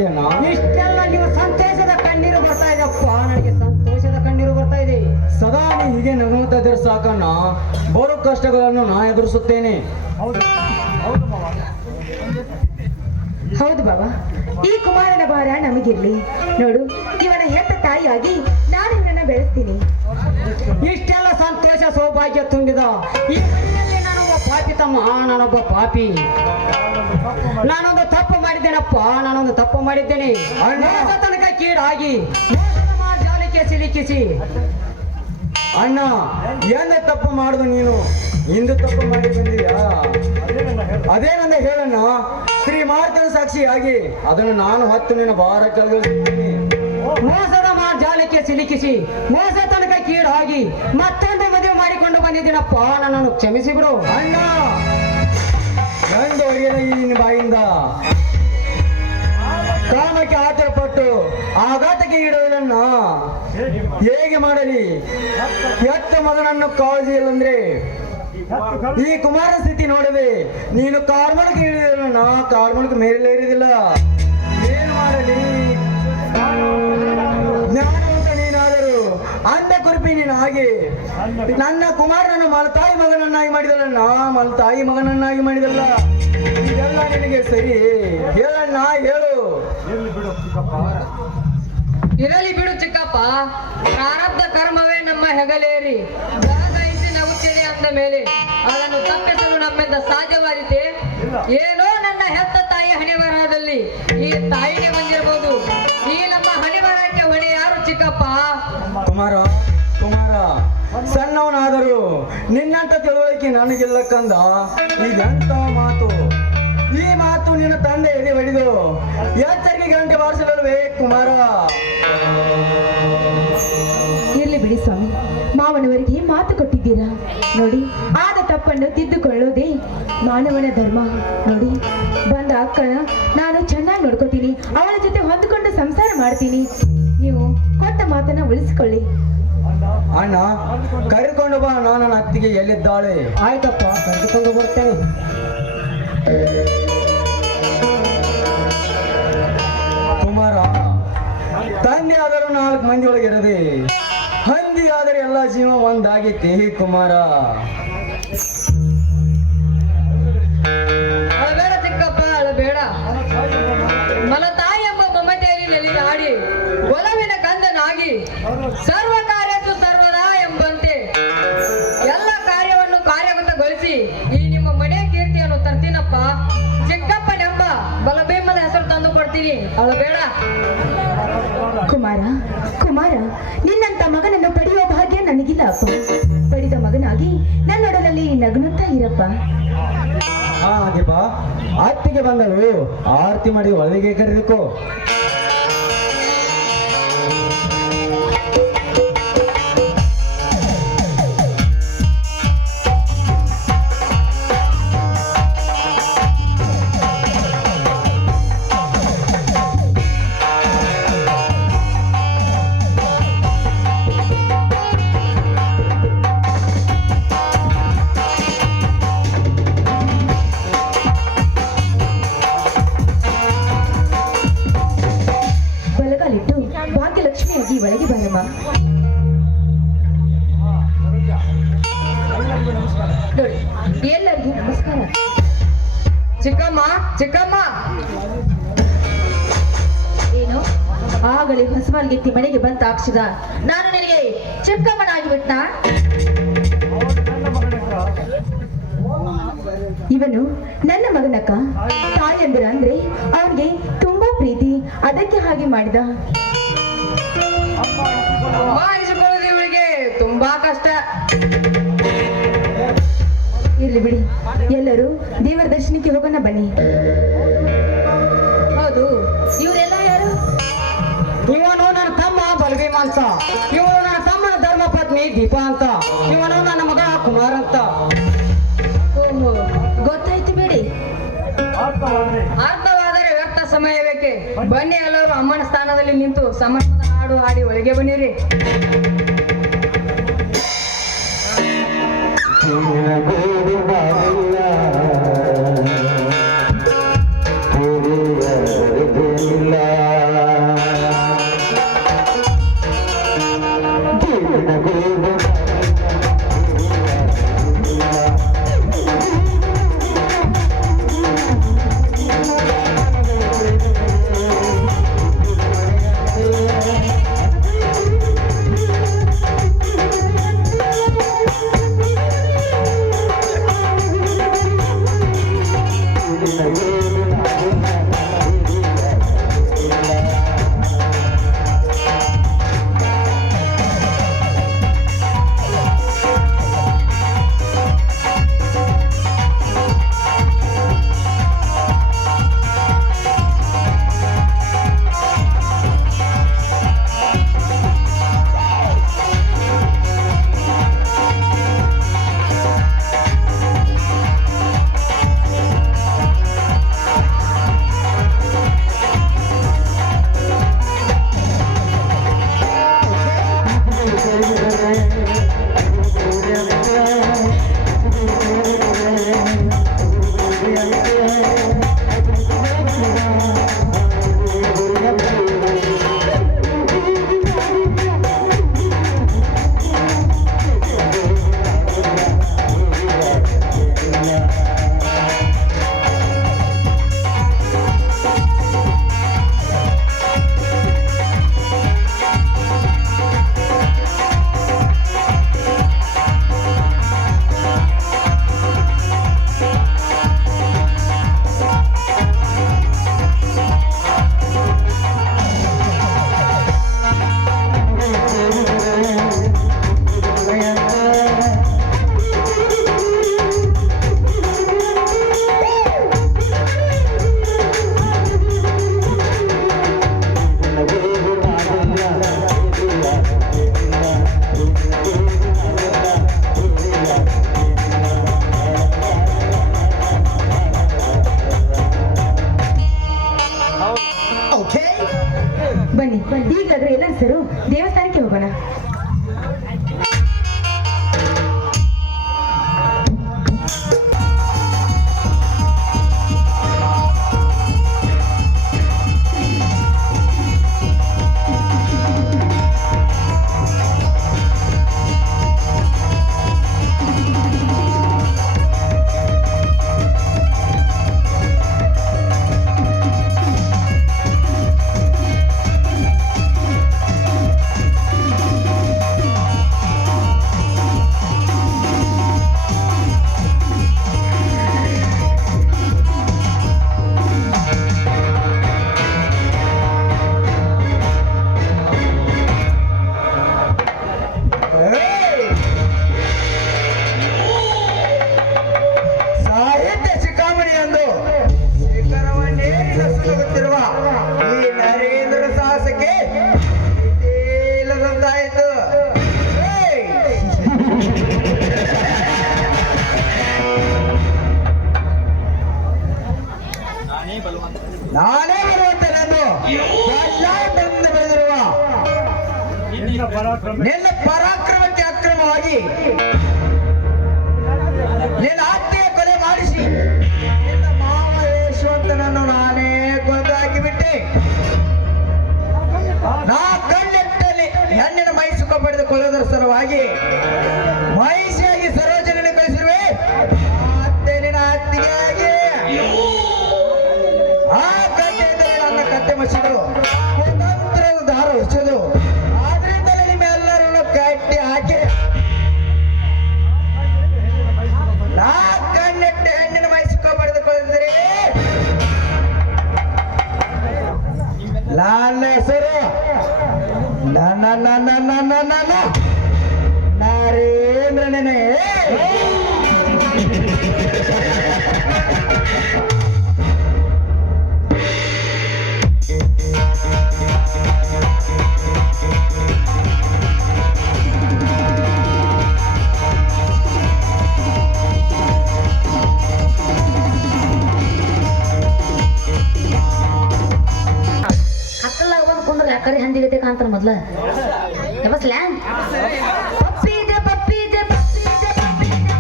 ಇದೆಯಣ್ಣ. ಇಷ್ಟೆಲ್ಲ ನೀವು ಸಂತೋಷದ ಕಣ್ಣೀರು ಬರ್ತಾ ಇದೆಯಪ್ಪ, ನನಗೆ ಸಂತೋಷದ ಕಣ್ಣೀರು ಬರ್ತಾ ಇದೆ. ಸದಾ ನೀ ಹೀಗೆ ನಗುತ್ತಾ ಇದ್ರೆ ಸಾಕಣ್ಣ, ಬರೋ ಕಷ್ಟಗಳನ್ನು ನಾ ಎದುರಿಸುತ್ತೇನೆ. ಹೌದು ಬಾಬಾ, ಈ ಕುಮಾರನ ಭಾರ ನಮಗಿರ್ಲಿ. ನೋಡು, ಇವನ ಹೆತ್ತ ತಾಯಿಯಾಗಿ ನಾನು ಇವನನ್ನ ಬೆಳೆಸ್ತೀನಿ. ಇಷ್ಟೆಲ್ಲ ಸಂತೋಷ ಸೌಭಾಗ್ಯ ತುಂಬಿದ ಈ ಮನೆಯಲ್ಲಿ ನಾನೊಬ್ಬ ಪಾಪಿ ತಮ್ಮ, ನಾನೊಬ್ಬ ಪಾಪಿ. ನಾನೊಂದು ತಪ್ಪು ಮಾಡಿದ್ದೇನಪ್ಪ, ನಾನೊಂದು ತಪ್ಪು ಮಾಡಿದ್ದೇನೆ. ಮೋಸ ತನಕ ಕೀಡಾಗಿ ಮೋಸದ ಮಾರ್ಜಾಲಕ್ಕೆ ಸಿಲುಕಿಸಿ. ಅಣ್ಣ, ಏನು ತಪ್ಪು ಮಾಡುದು ನೀನು? ಇಂದು ತಪ್ಪು ಮಾಡಿ ಬಂದಿಯಾ? ಅದೇನಂದ ಹೇಳಣ್ಣ. ಶ್ರೀಮಾರ್ತನ ಸಾಕ್ಷಿಯಾಗಿ ಅದನ್ನು ನಾನು ಹೊತ್ತು ನಿನ್ನ ಭಾರ ಕೆಳಗಿಳಿಸುತ್ತೇನೆ. ಮೋಸದ ಮಾರ್ಜಾಲಕ್ಕೆ ಸಿಲುಕಿಸಿ ಮೋಸ ತನಕ ಕೀಡಾಗಿ ಮತ್ತೊಂದು ಮದುವೆ ಮಾಡಿಕೊಂಡು ಬಂದಿದ್ದೀನಪ್ಪ, ನನ್ನನ್ನು ಕ್ಷಮಿಸಿ ಬಿಡು. ಅಣ್ಣ, ಎಂದು ಹೊಡೆಯಲ ಈ ನಿನ್ನ ಬಾಯಿಂದ ಕಾಮಕ್ಕೆ ಆತರಪಟ್ಟು ಆಘಾತಕ್ಕೆ ಈಡುವುದನ್ನ ಹೇಗೆ ಮಾಡಲಿ? ಹೆತ್ತ ಮಗನನ್ನು ಕಾಳಜಿ ಇಲ್ಲಂದ್ರೆ ಈ ಕುಮಾರ ಸ್ಥಿತಿ ನೋಡದೆ ನೀನು ಕಾರ್ಮಳಕ್ಕೆ ಇಳಿದಲ್ಲ, ಕಾರ್ಮಳಕ್ಕೆ ಮೇಲೇರಿದಿಲ್ಲ. ಏನು ಮಾಡಲಿ? ಜ್ಞಾನವಂತ ನೀನಾದರೂ ಅಂಧ ಕುರುಪಿ ನೀನು. ಹಾಗೆ ನನ್ನ ಕುಮಾರನನ್ನು ಮಲತಾಯಿ ಮಗನನ್ನಾಗಿ ಮಾಡಿದಲ್ಲ, ಮಲತಾಯಿ ಮಗನನ್ನಾಗಿ ಮಾಡಿದಲ್ಲ. ಇದೆಲ್ಲ ನಿನಗೆ ಸರಿ? ಹೇಳಣ್ಣ, ಹೇಳು. ಇರಲಿ ಬಿಡು ಚಿಕ್ಕಪ್ಪ, ಪ್ರಾರಬ್ಧ ಕರ್ಮವೇ ನಮ್ಮ ಹೆಗಲೇರಿ ಬೆಳಗಾಯಿಸಿ ನಗುತ್ತೇನೆ ಅಂದ ಮೇಲೆ ಅದನ್ನು ತಪ್ಪಿಸಲು ನಮ್ಮಿಂದ ಸಾಧ್ಯವಾದೀತೆ? ಏನೋ ನನ್ನ ಹೆತ್ತ ತಾಯಿ ಹಣೆಬರಹದಲ್ಲಿ ಈ ತಾಯಿಗೆ ಬಂದಿರಬಹುದು. ಈ ನಮ್ಮ ಹಣೆಬರಹಕ್ಕೆ ಹೊಣೆ ಯಾರು ಚಿಕ್ಕಪ್ಪ? ಕುಮಾರ, ಕುಮಾರ, ಸಣ್ಣವನಾದರೂ ನಿನ್ನಂತ ತಿಳುವಳಿಕೆ ನನಗಿಲ್ಲ ಕಂದ. ಇದೆಂತ ಮಾತು? ಈ ಮಾತು ನಿನ್ನ ತಂದೆ ಎದೆ ಬಡಿದು ಎಚ್ಚರಿಕೆ ಗಂಟೆ ಬಾರಿಸಲಲ್ವೇ ಕುಮಾರ? ಇರ್ಲಿ ಬಿಡಿ ಸ್ವಾಮಿ, ಮಾವನವರಿಗೆ ಮಾತು ಕೊಟ್ಟಿದ್ದೀರಾ. ನೋಡಿ, ಆದ ತಪ್ಪನ್ನು ತಿದ್ದುಕೊಳ್ಳೋದೇ ಮಾನವನ ಧರ್ಮ. ನೋಡಿ, ಬಂದ ಅಕ್ಕನ ನಾನು ಚೆನ್ನಾಗಿ ನೋಡ್ಕೋತೀನಿ, ಅವಳ ಜೊತೆ ಹೊಂದಿಕೊಂಡು ಸಂಸಾರ ಮಾಡ್ತೀನಿ. ನೀವು ಕೊಟ್ಟ ಮಾತನ್ನ ಉಳಿಸಿಕೊಳ್ಳಿ. ಅಣ್ಣ, ಕರೆದುಕೊಂಡು ಬಾ, ನನ್ನ ಅತ್ತಿಗೆ ಎಲ್ಲಿದ್ದಾಳೆ? ಆಯ್ತಪ್ಪ, ಕರೆದುಕೊಂಡು ಬರ್ತೇನೆ. ಕುಮಾರ, ತಂದೆ ಆದರೂ 4 ಮಂದಿ ಒಳಗಿರದೆ, ಹಂದಿ ಆದರೆ ಎಲ್ಲ ಜೀವ ಒಂದಾಗೈತಿ ಕುಮಾರ. ಅಳಬೇಡ ಚಿಕ್ಕಪ್ಪ, ಅಳಬೇಡ. ಮಲತಾಯಿ ಎಂಬ ಮಮತೆಯಲ್ಲಿ ನೆಲೆದಾಡಿ ಒಲವಿನ ಕಂದನಾಗಿ ಸರ್ವ ಕಾರ್ಯಕ್ಕೂ ಸರ್ವದಾ ಎಂಬಂತೆ ಎಲ್ಲ ಕಾರ್ಯವನ್ನು ಕಾರ್ಯಗತಗೊಳಿಸಿ ಈ ನಿಮ್ಮ ಮನೆಯ ಕೀರ್ತಿಯನ್ನು ತರ್ತೀನಪ್ಪ. ಚಿಕ್ಕಪ್ಪನೆಂಬ ಬಲಭೀಮದ ಹೆಸರು ತಂದು ಕೊಡ್ತೀನಿ, ಅಳಬೇಡ. ಕುಮಾರ, ಕುಮಾರ, ನಿನ್ನಂತ ಮಗನನ್ನು ಪಡೆಯುವ ಭಾಗ್ಯ ನನಗಿಲ್ಲ ಅಪ್ಪ. ಪಡೆದ ಮಗನಾಗಿ ನನ್ನೊಡಲಲ್ಲಿ ನಗುನುತ್ತಾ ಇರಪ್ಪ. ಹಾ ದೀಪ, ಅತ್ತಿಗೆ ಬಂದಳು, ಆರತಿ ಮಾಡಿ ಒಳಗೆ ಕರೆದುಕೋ. ಬಲಗಾಲಿಟ್ಟು ಭಾಗ್ಯಲಕ್ಷ್ಮಿಯಾಗಿ ಒಳಗೆ ಬರಮ್ಮ. ನೋಡಿ, ಎಲ್ಲರಿಗೂ ನಮಸ್ಕಾರ. ಚಿಕ್ಕಮ್ಮ, ಚಿಕ್ಕಮ್ಮ. ಏನು ಆಗಲೇ ಹೊಸಮಲ್ಗೆತ್ತಿ ಮನೆಗೆ ಬಂದ ಅಕ್ಷದ ನಾನು ನಿನಗೆ ಚಿಕ್ಕಮ್ಮನಾಗಿ ಬಿಟ್ಟ? ಇವನು ನನ್ನ ಮಗನಕ್ಕ. ತಾಯಂದಿರ ಅಂದ್ರೆ ಅವನಿಗೆ ತುಂಬಾ ಪ್ರೀತಿ, ಅದಕ್ಕೆ ಹಾಗೆ ಮಾಡಿದ. ತುಂಬಾ ಅನಿಸಿಕೊಳ್ಳೋದು ಇವಳಿಗೆ ತುಂಬಾ ಕಷ್ಟ. ಇರ್ಲಿ ಬಿಡಿ, ಎಲ್ಲರೂ ದೇವರ ದರ್ಶನಕ್ಕೆ ಹೋಗೋಣ ಬನ್ನಿ. ಹೌದು, ಇವರೆಲ್ಲ ಯಾರು? ಇವನು ನನ್ನ ತಮ್ಮ ಬಲಭೀಮ ಅಂತ, ಇವಳು ನನ್ನ ತಮ್ಮನ ಧರ್ಮ ಪತ್ನಿ ದೀಪಾ ಅಂತ, ಇವನು ನನ್ನ ಮಗ ಕುಮಾರ್ ಅಂತ. ಓಹೋ, ಗೊತ್ತಾಯ್ತು ಬಿಡಿ. ಅರ್ಥವಾದರೆ ವ್ಯರ್ಥ ಸಮಯ ಬೇಕೆ. ಬನ್ನಿ, ಎಲ್ಲರೂ ಅಮ್ಮನ ಸ್ಥಾನದಲ್ಲಿ ನಿಂತು ಸಮರ್ಪದ ಹಾಡು ಹಾಡಿ ಒಳಗೆ ಬನ್ನಿರಿ. ನಿನಗೇನು ಮಾಡಿಲ್ಲ, ಹಿರಿಯರಿಗಿಲ್ಲ. ಬನ್ನಿ ಈಗಾದ್ರೆ ಎಲ್ಲ ಸರು ದೇವಸ್ಥಾನಕ್ಕೆ ಹೋಗೋಣ. ಸಾಹಿತ್ಯ ಶಿಖಾಮಣಿ ಎಂದು ಶಿಖರವನ್ನೇರಿನ ಸುಲಗುತ್ತಿರುವ ಈ ನರೇಂದ್ರ ಸಾಹಸಕ್ಕೆ ಇಲ್ಲದಂತಾಯಿತು. ನಾನೇ ಬರುವಂತನೆಂದು ಬಂದು ಬೆಳೆದಿರುವ ನಿನ್ನ ಪರಾಕ್ರಮಕ್ಕೆ ಅಕ್ರಮವಾಗಿ ನಿನ್ನ ಅತ್ತೆಯ ಕೊಲೆ ಮಾಡಿಸಿ ನಿನ್ನ ಮಾವ ಯಶವಂತನನ್ನು ನಾನೇ ಕೊಂದು ಹಾಕಿಬಿಟ್ಟೆ. ನಾ ಕಣ್ಣೆಟ್ಟಲ್ಲಿ ಹೆಣ್ಣಿನ ಮೈ ಸುಖ ಪಡೆದುಕೊಳ್ಳುವುದರ ಸಲುವಾಗಿ ಮಹಿಷಿಯಾಗಿ ಸರೋಜನನ್ನು ಕಳಿಸಿರುವೆ. ಅತ್ತೆ ನಿನ್ನ ಅತ್ತಿಗೆಯಾಗಿ ಆ ಕಥೆಯಲ್ಲಿ ನನ್ನ ಕತ್ತೆ ಮಸಿದು ಕುತಂತ್ರದ ದಾರ ಹೊಸದು. ಆದ್ರಿಂದಲೇ ನಿಮ್ಮೆಲ್ಲರನ್ನು ಕಟ್ಟಿ ಹಾಕಿ ನಾ ಕಣ್ಣೆಟ್ಟು ಹೆಣ್ಣಿನ ಮೈ ಸುಖ ಪಡೆದುಕೊಳ್ಳಿದ್ರಿ. ನನ್ನ ಹೆಸರು ನರೇಂದ್ರನೇ. ಹತ್ತಲಾಗ ಬಂದು ಕುಂದ್ರೆ ಕರಿ ಹಂದಿಗತೆ ಕಾಣ್ತಾರ ಮೊದ್ಲ ಯಾವಸ್ಲ ಪಪ್ಪಿ ಇದೆ ಪಪ್ಪಿ ಇದೆ ಪಪ್ಪಿ ಇದೆ ಪಪ್ಪಿ ಇದೆ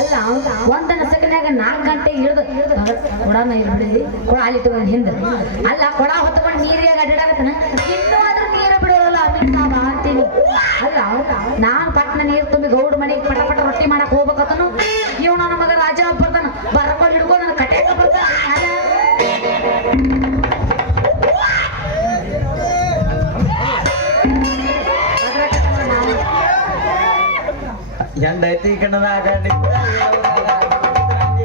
ಅಲ್ಲ ಒಂದನ ಸೆಕೆಂಡ್ನಾಗ 4 ಗಂಟೆ ಇಳಿದು ಕೊಡನ ಇಲ್ಲಿ ಕೊಡ ಅಲ್ಲಿ ತಗೊಂಡು ಹಿಂದೆ ಅಲ್ಲ ಕೊಡ ಹೊತ್ಕೊಂಡು ನೀರಿಯಾಗ ಅಡ್ಡಾಡಕತ್ತನ ಇನ್ನೂ ಆದ್ರೂ ನೀರ ಬಿಡೋರಲ್ಲ ಅಮಿತ್ ನಾ ಬಾ ಅಂತೀನಿ. ಅಲ್ಲ ನಾನ್ ಪಟ್ನ ನೀರು ತುಂಬಿ ಗೌಡ ಮನೆಗೆ ಪಟ ಪಟ ರೊಟ್ಟಿ ಮಾಡಕ್ ಹೋಗ್ಬೇಕತ್ತನು ಇವ್ ನನ್ನ ಮಗ ರಾಜ ಬರ್ತಾನ ಬರ್ಕೊಂಡು ಹಿಡ್ಕೊಂಡು ನನ್ನ ಕಟ್ಯಾಕ ಬರ್ತಾನ. ಎಂದೈತಿ ಕಣ್ಣದಾಗ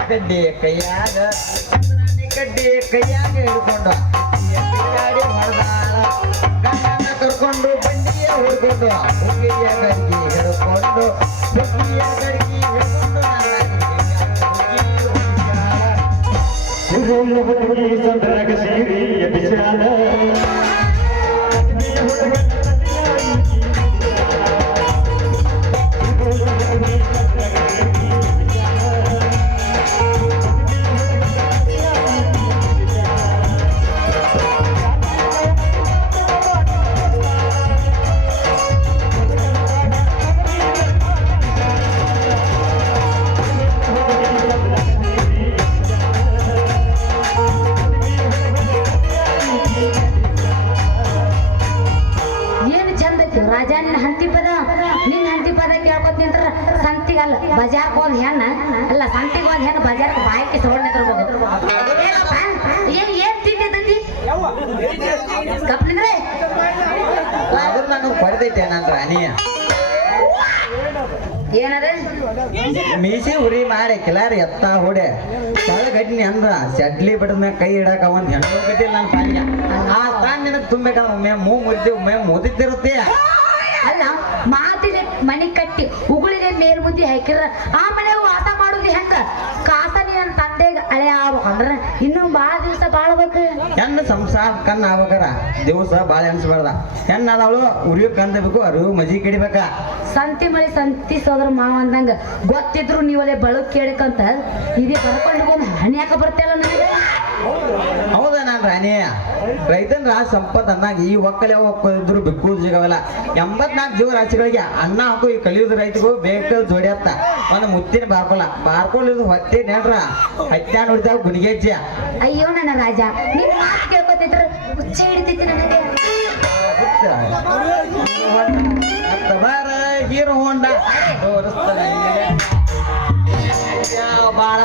ಕಡ್ಡಿ ಕೈಯಾಗ ಹಿಡ್ಕೊಂಡು ಗಾಡಿ ಹೊಡೆದಾಳ ಗಂಡನ ಕರ್ಕೊಂಡು ಬಂಡಿಯ ಹೊಡ್ಕೊಂಡು ಹುಡುಗಿಯ ಗಡ್ಗಿ ಹಿಡ್ಕೊಂಡು ಹುಡುಗಿಯ ಗಡ್ಗಿ ಹಿಡ್ಕೊಂಡು ಚಂದ್ರಗ ಸೀರಿಯ ಬಿಸಾಲ ರಾಜ ನಿನ್ನ ಹಂತಿ ಪದ ನಿನ್ನ ಹಂತಿ ಪದ ಕೇಳ್ಕೊತ ನಿಂತ್ರ ಸಂತಿಗಲ್ಲ ಬಜಾರ್ಗೆ ಹೋದ್ ಹೆಣ್ಣ ಅಲ್ಲ ಸಂತಿಗೆ ಹೋದ್ ಹೆಣ್ಣು ಬಜಾರ್ಗೆ ಬಾಯ್ಕೆ ತಗೊಂಡ್ ನಿಂತಿರ್ಬೋದು. ಏನ್ ತಿಂದಿದ್ದಿ ಕಪ್ನಿದ್ರೆ ಆದ್ರೂ ನಾನು ಪಡೆದೈತೆ ನನ್ನ ರಾಣಿಯ ಏನದ ಮೀಸಿ ಉರಿ ಮಾಡಿ ಕಿಲಾರ ಎತ್ತ ಹೊಡೆ ತಳಗಡ್ನಿ ಅಂದ್ರ ಚಡ್ಲಿ ಬಿಡದ ಮ್ಯಾಗ ಕೈ ಇಡಾಕ ಒಂದ್ ಹೆಣ್ಣು ಹೋಗಿದ್ದಿಲ್ಲ ನನ್ನ ಪಾಲ್ಯ ಆ ಸ್ಥಾನ ನಿನಗೆ ತುಂಬೇಕಂದ್ರ ಒಮ್ಮೆ ಮೂ ಮುರಿದೇವ್ ಒಮ್ಮೆ ಮುದಿದ್ದಿರುತ್ತೆ. ಅಲ್ಲ ಮಾತಿಗೆ ಮನಿ ಕಟ್ಟಿ ಉಗುಳಿಗೆ ಮೇಲ್ಬುದ್ಧಿ ಹಾಕಿರ ಆ ಮನೆ ವಾಸ ಮಾಡುದು ಹೆಂಗ ಕಾಸ ನೀ ನನ್ನ ತಂದೆ ಹಳೆ ಆಗ್ಬೇಕಂದ್ರ ಇನ್ನೂ ಬಾಳ ದಿವಸ ಬಾಳ್ಬೇಕು. ಹೆಣ್ಣು ಸಂಸಾರ ಕಣ್ಣು ಆಗ್ಬೇಕಾರ ದಿವಸ ಭಾಳ ಎನ್ಸ್ಬಾರ್ದ. ಹೆಣ್ಣು ಅದವಳು ಉರಿಯೋ ಕಂದಬೇಕು ಅರಿವು ಮಜಿ ಕಿಡಿಬೇಕ. ಸಂತಿ ಮಳಿ ಸಂತಿ ಸೋದರ ಮಾವ ಅಂದಂಗ ಗೊತ್ತಿದ್ರು ನೀವಲ್ಲೇ ಬಳಕ್ ಕೇಳಕಂತ ಇದೇ ಬರ್ಕೊಂಡು ಹಣಿ ಯಾಕ ಬರ್ತಿಲ್ಲ ನನಗೆ. ಹೌದಾ ನಾನು ರಾಣಿ ರೈತನ ರಾಜ ಸಂಪತ್ ಅಂದಾಗ ಈ ಒಕ್ಕಲೆ ಒಕ್ಕಿದ್ರು ಬಿಕ್ಕು ಸಿಗವಲ್ಲ. 84 ಜೀವರಾಶಿಗಳಿಗೆ ಅನ್ನ ಹಾಕು ಈ ಕಲಿಯುವುದು ರೈತಗೂ ಬೇಕು ಜೋಡಿ ಅತ್ತ ಒಂದು ಮುತ್ತಿನ ಬಾರ್ಕೊಳ್ಳೋದು ಹೊತ್ತೆ ನೆಡ್ರ ಹತ್ಯಾ ನೋಡಿದಾಗ ಗುಣಿಗೆಜ್ಜ. ಅಯ್ಯೋ ನನ್ನ ರಾಜ ನಿನ್ ಮಾತು ಕೇಳ್ಕೊತಿದ್ರ ಹುಚ್ಚ ಹಿಡಿತೈತಿ ನನಗೆ. ಬಾರ ಹೀರೋ ಹೋಂಡ ತೋರಿಸ್ತಾನೆ ಬಾಳ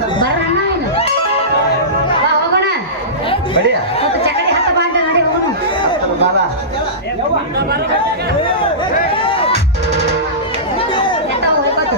ಬರೋಣ ಏನು ಬಾ ಹೋಗೋಣ. ಬಡಿಯ ಸ್ವಲ್ಪ ಚಕಡಿ ಹತ್ತ ಬಾಂಡ ನಡಿ ಹೋಗೋಣ. ಬಾರ ಎತ್ತಾವ ಹೋಗ್ಕೊತ.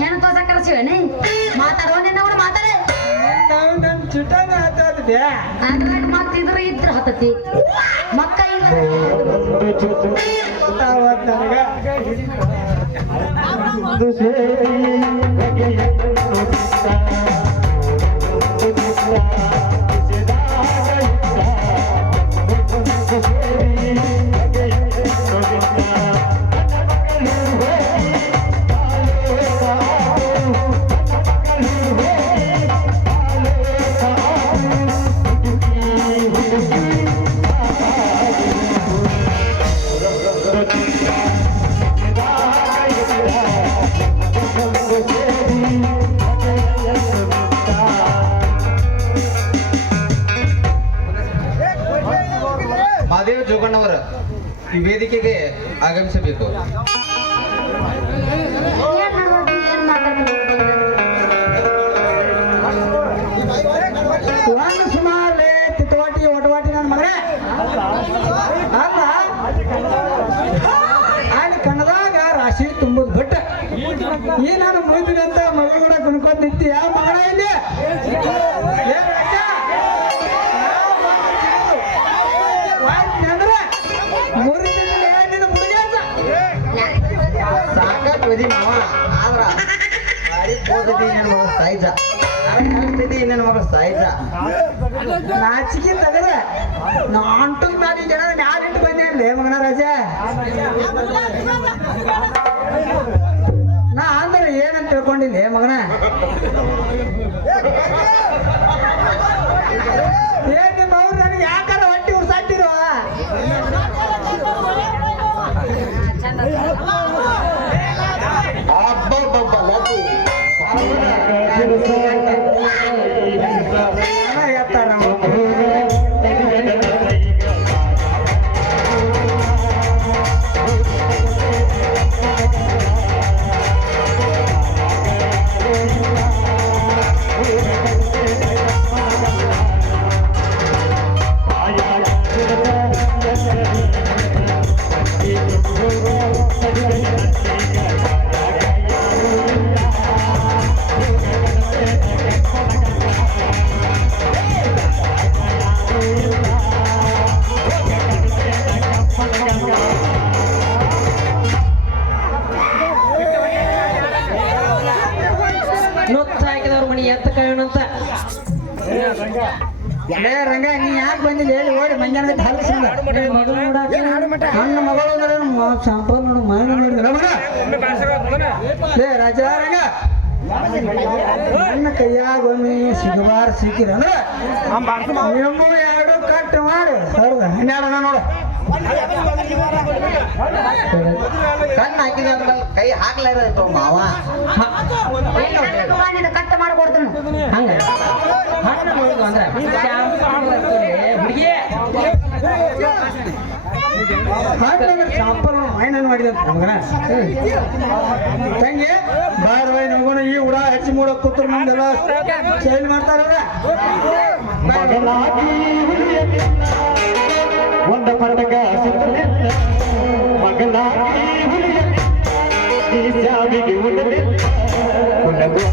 ಹೆಣ್ಣು ತೋರ್ಸ ಕರ್ಸಿವೇನೆ ಮಾತಾಡುವ ನಿನ್ನ ಕೂಡ ಮಾತಾಡ ನನ್ನ ಚಿಟ್ಟನ ಹತ್ತದ್ದೆ ಅದ್ರಾಗ ಮತ್ತಿದ್ರ ಇದ್ರ ಹತ್ತತಿ ಮಕ್ಕ ಇಲ್ಲ ಗೊತ್ತಾವತ್ ನನಗ. ಮಹಾದೇವ ಜೋಗಣ್ಣವರ ಈ ವೇದಿಕೆಗೆ ಆಗಮಿಸಬೇಕು. ಒಂದು ಸುಮಾರು ತಿತ್ತವಾಟಿ ಒಟವಾಟಿ ನನ್ನ ಮಗನೇ ಅಲ್ಲ ಅಲ್ಲಿ ಕನ್ನದಾಗ ರಾಶಿ ತುಂಬುದು ಬಿಟ್ಟ ಈ ನಾನು ಮುಗಿತೀನಿ ಅಂತ ಮಗಳು ಕೂಡ ಕುಣ್ಕೊಂಡ್ ನಿಂತಿ ಯಾವ ಮಗಳ ಇಲ್ಲಿ ಸಾಕಷ್ಟು ಬದಿ ಮಾವ ಆದ್ರ ಓದದಿ ನನ್ನ ಮಗ ಸಾಯ್ಜ ಕಳಿಸ್ತಿದ್ದಿ ನನ್ನ ಮಗ ಸಾಯ್ಜ ನಾಚಿಕೆ ತಗದ ನಾಂಟು ಮಾಡಿ ಜನ ಯಾರಿಟ್ಟು ಬಂದೆ ಅಲ್ಲೇ ಮಗನ ರಾಜ ನಾ ಅಂದ್ರೆ ಏನಂತ ತಿಳ್ಕೊಂಡಿಲ್ಲ ಮಗನ ಏನ್ ನಿಮ್ಮ ಅವ್ರು ನನಗೆ ಯಾಕಾರ ಹೊಟ್ಟಿ ಉರ್ಸಾಟ್ಟಿರುವ ಎತ್ತಾರ ನುಚ್ಚ ಹಾಕಿದವ್ರ ಮನಿ ಎತ್ತ ಕಾಯೋಣಂತ ಲೇ ರಂಗ ನೀ ಯಾಕೆ ಬಂದಿಲ್ಲ ಹೇಳಿ ಓಡಿ ಮಂಜಾನ ಹಲಸಿಂದ ನನ್ನ ಮಗಳು ಅಂದ್ರೆ ಶಾಂಪಲ್ ನೋಡು ಮನೆ ನೋಡಿದ್ರ ಲೇ ರಾಜ ರಂಗ ನನ್ನ ಕೈಯಾಗ ಒಮ್ಮೆ ಸಿಗಬಾರ ಸಿಕ್ಕಿರ ಅಂದ್ರೆ ಎಂಬು ಎರಡು ಕಟ್ ಮಾಡಿ ಹೌದ 12 ನೋಡು ಕಣ್ಣು ಹಾಕಿದ ಕೈ ಹಾಕ್ಲಾರ ಮಾವ ಕಟ್ ಮಾಡ್ಕೊಡ್ತೀನಿ ಹಂಗ ಹಣ್ಣು ನೋಡುದು ಅಂದ್ರ ಹುಡುಗಿ ಶಾಂಪಲ್ ಮೈನನ್ ಮಾಡಿದ ನಮಗನ ತಂಗಿ ಬಾರ ವೈ ನಮಗನ ಈ ಹುಡ ಹೆಚ್ಚು ಮೂಡಕ್ ಕೂತ್ರ ಮುಂದೆಲ್ಲ ಚೇಂಜ್ ಮಾಡ್ತಾರಲ್ಲ ಮಗಲಾಗಿ ಹುಲಿಯಲಿಲ್ಲ ಒಂದ ಪಟಕ ಸುತ್ತಲಿಲ್ಲ ಮಗಲಾಗಿ ಹುಲಿಯಲಿಲ್ಲ ಈ ಸಾವಿಗೆ ಉಡಲಿಲ್ಲ ಉಡಗು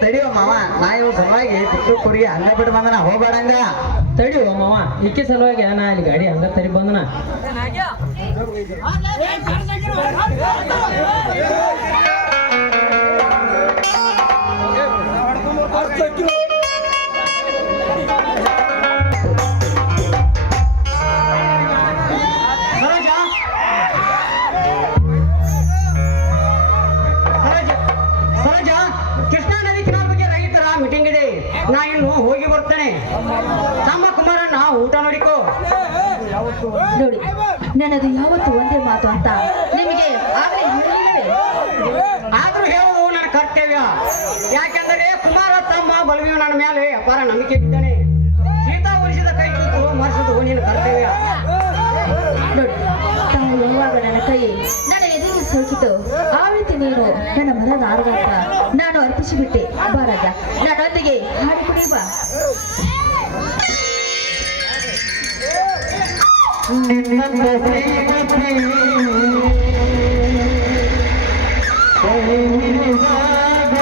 ತಡಿಯೋ ಮಾವ ನಾ ಇವ್ ಸಲುವಾಗಿ ಬಿಟ್ಟು ಕುರಿಗೆ ಅನ್ನ ಬಿಟ್ಟು ಬಂದನ ಹೋಗ್ಬೇಡಂಗ ತಡಿಯೋ ಮಾವ ಇಕ್ಕಿ ಸಲುವಾಗಿ ನಾ ಇಲ್ಲಿ ಗಾಡಿ ಹಂಗ ತರಿ ಬಂದನ ಕೃಷ್ಣಾ ನದಿ ಕಿನಾಲ್ ಬಗ್ಗೆ ರೈತರ ಮೀಟಿಂಗ್ ಇದೆ ನಾ ಇನ್ನು ಹೋಗಿ ಬರ್ತೇನೆ ನಮ್ಮ ಕುಮಾರಣ್ಣ ಊಟ ನೋಡಿಕೋ ನೋಡಿ ನನ್ನದು ಯಾವತ್ತು ಒಂದೇ ಮಾತು ಅಂತ ನಿಮಗೆ ಆಗ್ಲೇ ಹೇಳಿಲ್ವೇ? ಆದ್ರೂ ಹೇಳುವುದು ನನ್ನ ಕರ್ತವ್ಯ ಯಾಕೆಂದರೆ ಕುಮಾರ ತಮ್ಮ ಬಲವಿಯು ನನ್ನ ಮೇಲೆ ಅಪಾರ ನಂಬಿಕೆ ಇದ್ದಾನೆ ಸೀತಾ ಉಳಿಸಿದ ಕೈ ತುತ್ತು ಮರೆಸುವುದು ನಿನ್ನ ಕರ್ತವ್ಯ ನೋಡಿ ತಾವು ಯಾವಾಗ ನನ್ನ ಕೈ ನನ್ನ ಎದುರು ಸೋಕಿತು ಆ ರೀತಿ ನೀನು ನನ್ನ ಮರದ ಆರುಗಂತ ನಾನು ಅರ್ಪಿಸಿಬಿಟ್ಟೆ ಬಾರಾಜ ನನ್ನೊಂದಿಗೆ ಹಾಡಿ ಕುಡಿ ಬಾ ನಿನ್ನಂತ ಶ್ರೀಮತಿ ಕೈ ಹಿಡಿದಾಗ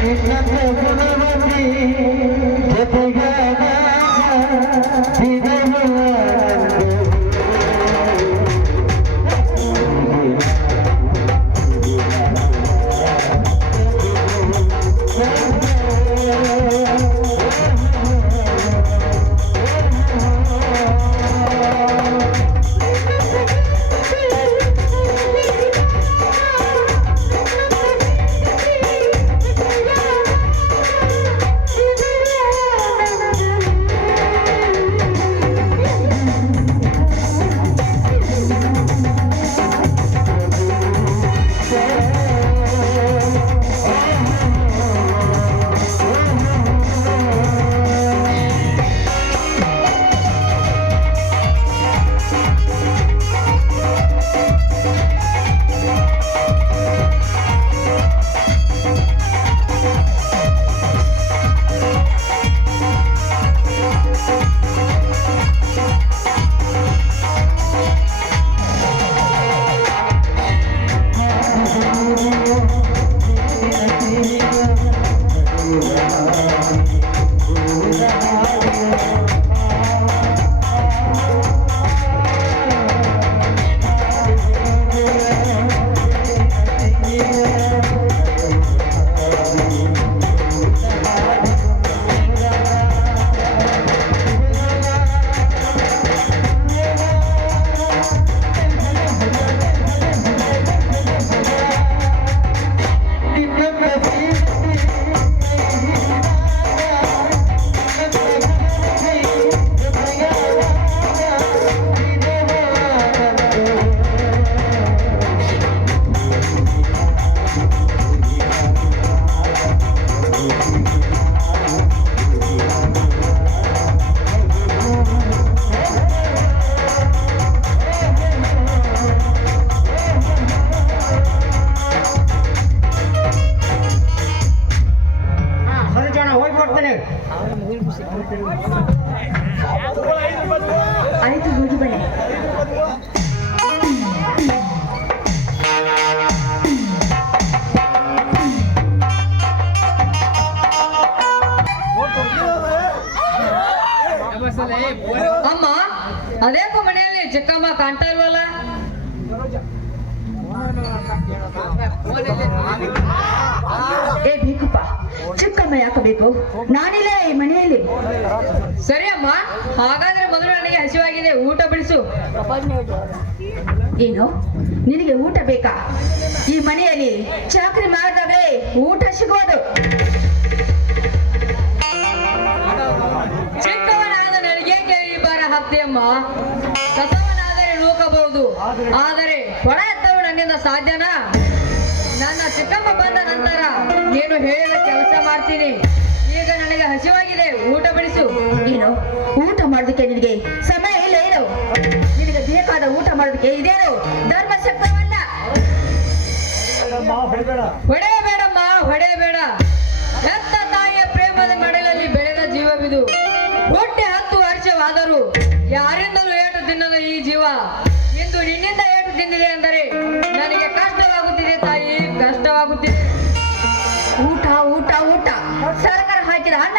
ನಿನ್ನಂತ ಗುಣವತಿ ಜೊತೆಗಾದಾಗ ಕಾಣ್ತಾ ಇಲ್ವಲ್ಲ? ಏ ಬೇಕಪ್ಪ, ಚಿಕ್ಕಮ್ಮ ಯಾಕೆ ಬೇಕು? ನಾನಿಲ್ಲ ಈ ಮನೆಯಲ್ಲಿ. ಸರಿ ಅಮ್ಮ, ಹಾಗಾದ್ರೆ ಮೊದಲು ನನಗೆ ಹಸಿವಾಗಿದೆ, ಊಟ ಬಿಡಿಸು. ಏನು, ನಿನಗೆ ಊಟ ಬೇಕಾ? ಈ ಮನೆಯಲ್ಲಿ ಚಾಕರಿ ಮಾಡಿದಾಗಲೇ ಊಟ ಸಿಗೋದು. ಚಿಕ್ಕವನಾದ ನನಗೆ ಈ ಬಾರ ಹಾಕ್ತಿಯಮ್ಮ. ಕಸವನಾದರೆ ನೂಕಬಹುದು, ಆದರೆ ಹೊರ ಎತ್ತವು ನನ್ನಿಂದ ಸಾಧ್ಯನಾ? ನನ್ನ ಚಿಕ್ಕಮ್ಮ ಬಂದ ನಂತರ ನೀನು ಹೇಳಿದ ಕೆಲಸ ಮಾಡ್ತೀನಿ. ಈಗ ನನಗೆ ಹಸಿವಾಗಿದೆ, ಊಟ ಬಿಡಿಸು. ಏನು, ಊಟ ಮಾಡೋದಕ್ಕೆ ನಿನಗೆ ಸಮಯ ಇಲ್ಲ ಏನು? ನಿನಗೆ ಬೇಕಾದ ಊಟ ಮಾಡೋದಕ್ಕೆ ಇದೇನು ಧರ್ಮಶಕ್ತವಲ್ಲ. ಹೊಡೆಯಬೇಡಮ್ಮ, ಹೊಡೆಯಬೇಡ. ಹೆತ್ತ ತಾಯಿಯ ಪ್ರೇಮದ ಮಡಲಲ್ಲಿ ಬೆಳೆದ ಜೀವವಿದು. ಹುಟ್ಟಿ 10 ವರ್ಷವಾದರೂ ಯಾರಿಂದಲೂ ಏಟು ತಿನ್ನದ ಈ ಜೀವ ಇಂದು ನಿನ್ನಿಂದ ಏಟು ತಿಂದಿದೆ ಅಂದರೆ ನನಗೆ ಕಷ್ಟವಾಗುತ್ತಿದೆ ತಾಯಿ, ಕಷ್ಟವಾಗುತ್ತಿದೆ. ಊಟ ಊಟ ಊಟ, ಸರ್ಕಾರ ಹಾಕಿದ ಅನ್ನ.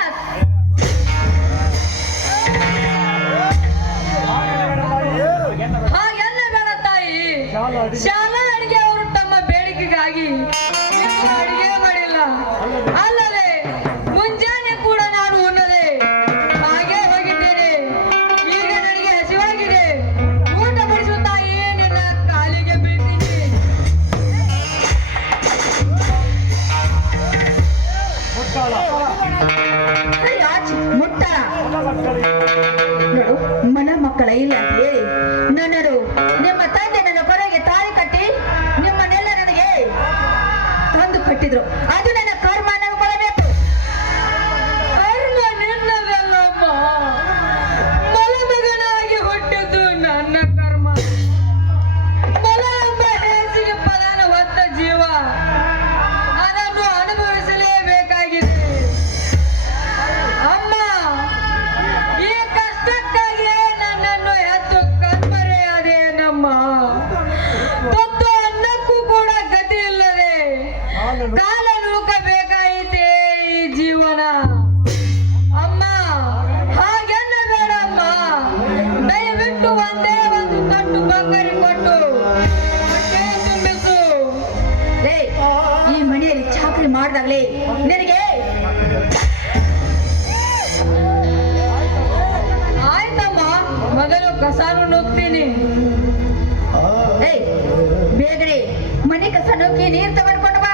ಹಾಗೆಲ್ಲ ಬೇಡ ತಾಯಿ. ಶಾಲಾ ಅಡಿಗೆ ಅವರು ತಮ್ಮ ಬೇಡಿಕೆಗಾಗಿ ಇನ್ನೂ ಅಡಿಗೆ ಮಾಡಿಲ್ಲ. ಅಲ್ಲದೆ ಮುಂಜಾನೆ ಕೂಡ ನಾನು ಉಣ್ಣದೆ ಹಾಗೆ ಹೋಗಿದ್ದೇನೆ. ಈಗ ನನಗೆ ಹಸಿವಾಗಿದೆ, ಊಟ ಬಡಿಸುವ ತಾಯಿ, ನಿನ್ನ ಕಾಲಿಗೆ ಬೀಳ್ತೀನಿ. ಸರಿ, ಆಚೆ ಮುಟ್ಟಾಳ ನೋಡು. ಮನ ಮಕ್ಕಳ ಇಲ್ಲ ಅಂತ ಹೇಳಿ ನನ್ನರು ನಿಮ್ಮ ತಂದೆ ನನ್ನ ಕೊನೆಗೆ ತಾಳಿ ಕಟ್ಟಿ ನಿಮ್ಮನ್ನೆಲ್ಲ ನನಗೆ ತಂದು ಕಟ್ಟಿದ್ರು. ಅದು ನನ್ನ ಕರ್ಮ, ನನಗೆ ಕೊಡಬೇಕು. ಕರ್ಮ ನಿನ್ನದಲ್ಲಮ್ಮ. ಮಲಮಗನಾಗಿ ಹುಟ್ಟಿದ್ದು ನನ್ನ ಕರ್ಮ. ಮಲ ಎಂಬ ಹೇಸಿಗೆ ಪದಾನ ಹೊತ್ತ ಜೀವ ಅದನ್ನು ಅನುಭವಿಸಲೇಬೇಕಾಗಿದೆ. ಅಮ್ಮ, ಈ ಕಷ್ಟಕ್ಕಾಗಿಯೇ ನನ್ನನ್ನು ಹೆತ್ತು ಕಣ್ಮರೆಯಾದೇನಮ್ಮ. ತುತ್ತು ಅನ್ನಕ್ಕೂ ಕೂಡ ಗತಿ ಇಲ್ಲದೆ ಕಾಲ ನೂಕಬೇಕಾಯಿತೆ ಈ ಜೀವನ. ಅಮ್ಮ, ಹಾಗೆಲ್ಲ ಬೇಡಮ್ಮ. ದಯವಿಟ್ಟು ಒಂದೇ ಒಂದು ತಟ್ಟು ಬಂಗಾರಿ ಕೊಟ್ಟು ಹೊಟ್ಟೆ ತುಂಬಿಸು. ಲೇ, ಈ ಮನೆಯಲ್ಲಿ ಚಾಕರಿ ಮಾಡಿದಾಗಲೇ ನಿನಗೆ ಆಯ್ತಮ್ಮ, ಮೊದಲು ಕಸಾನು ನುಗ್ತೀನಿ. ಏಯ್, ಬೇಗನೆ ಮನೆ ಕಸ ನುಗ್ಗಿ ನೀರು ತಗೊಂಡ್ಕೊಂಡು ಬಾ.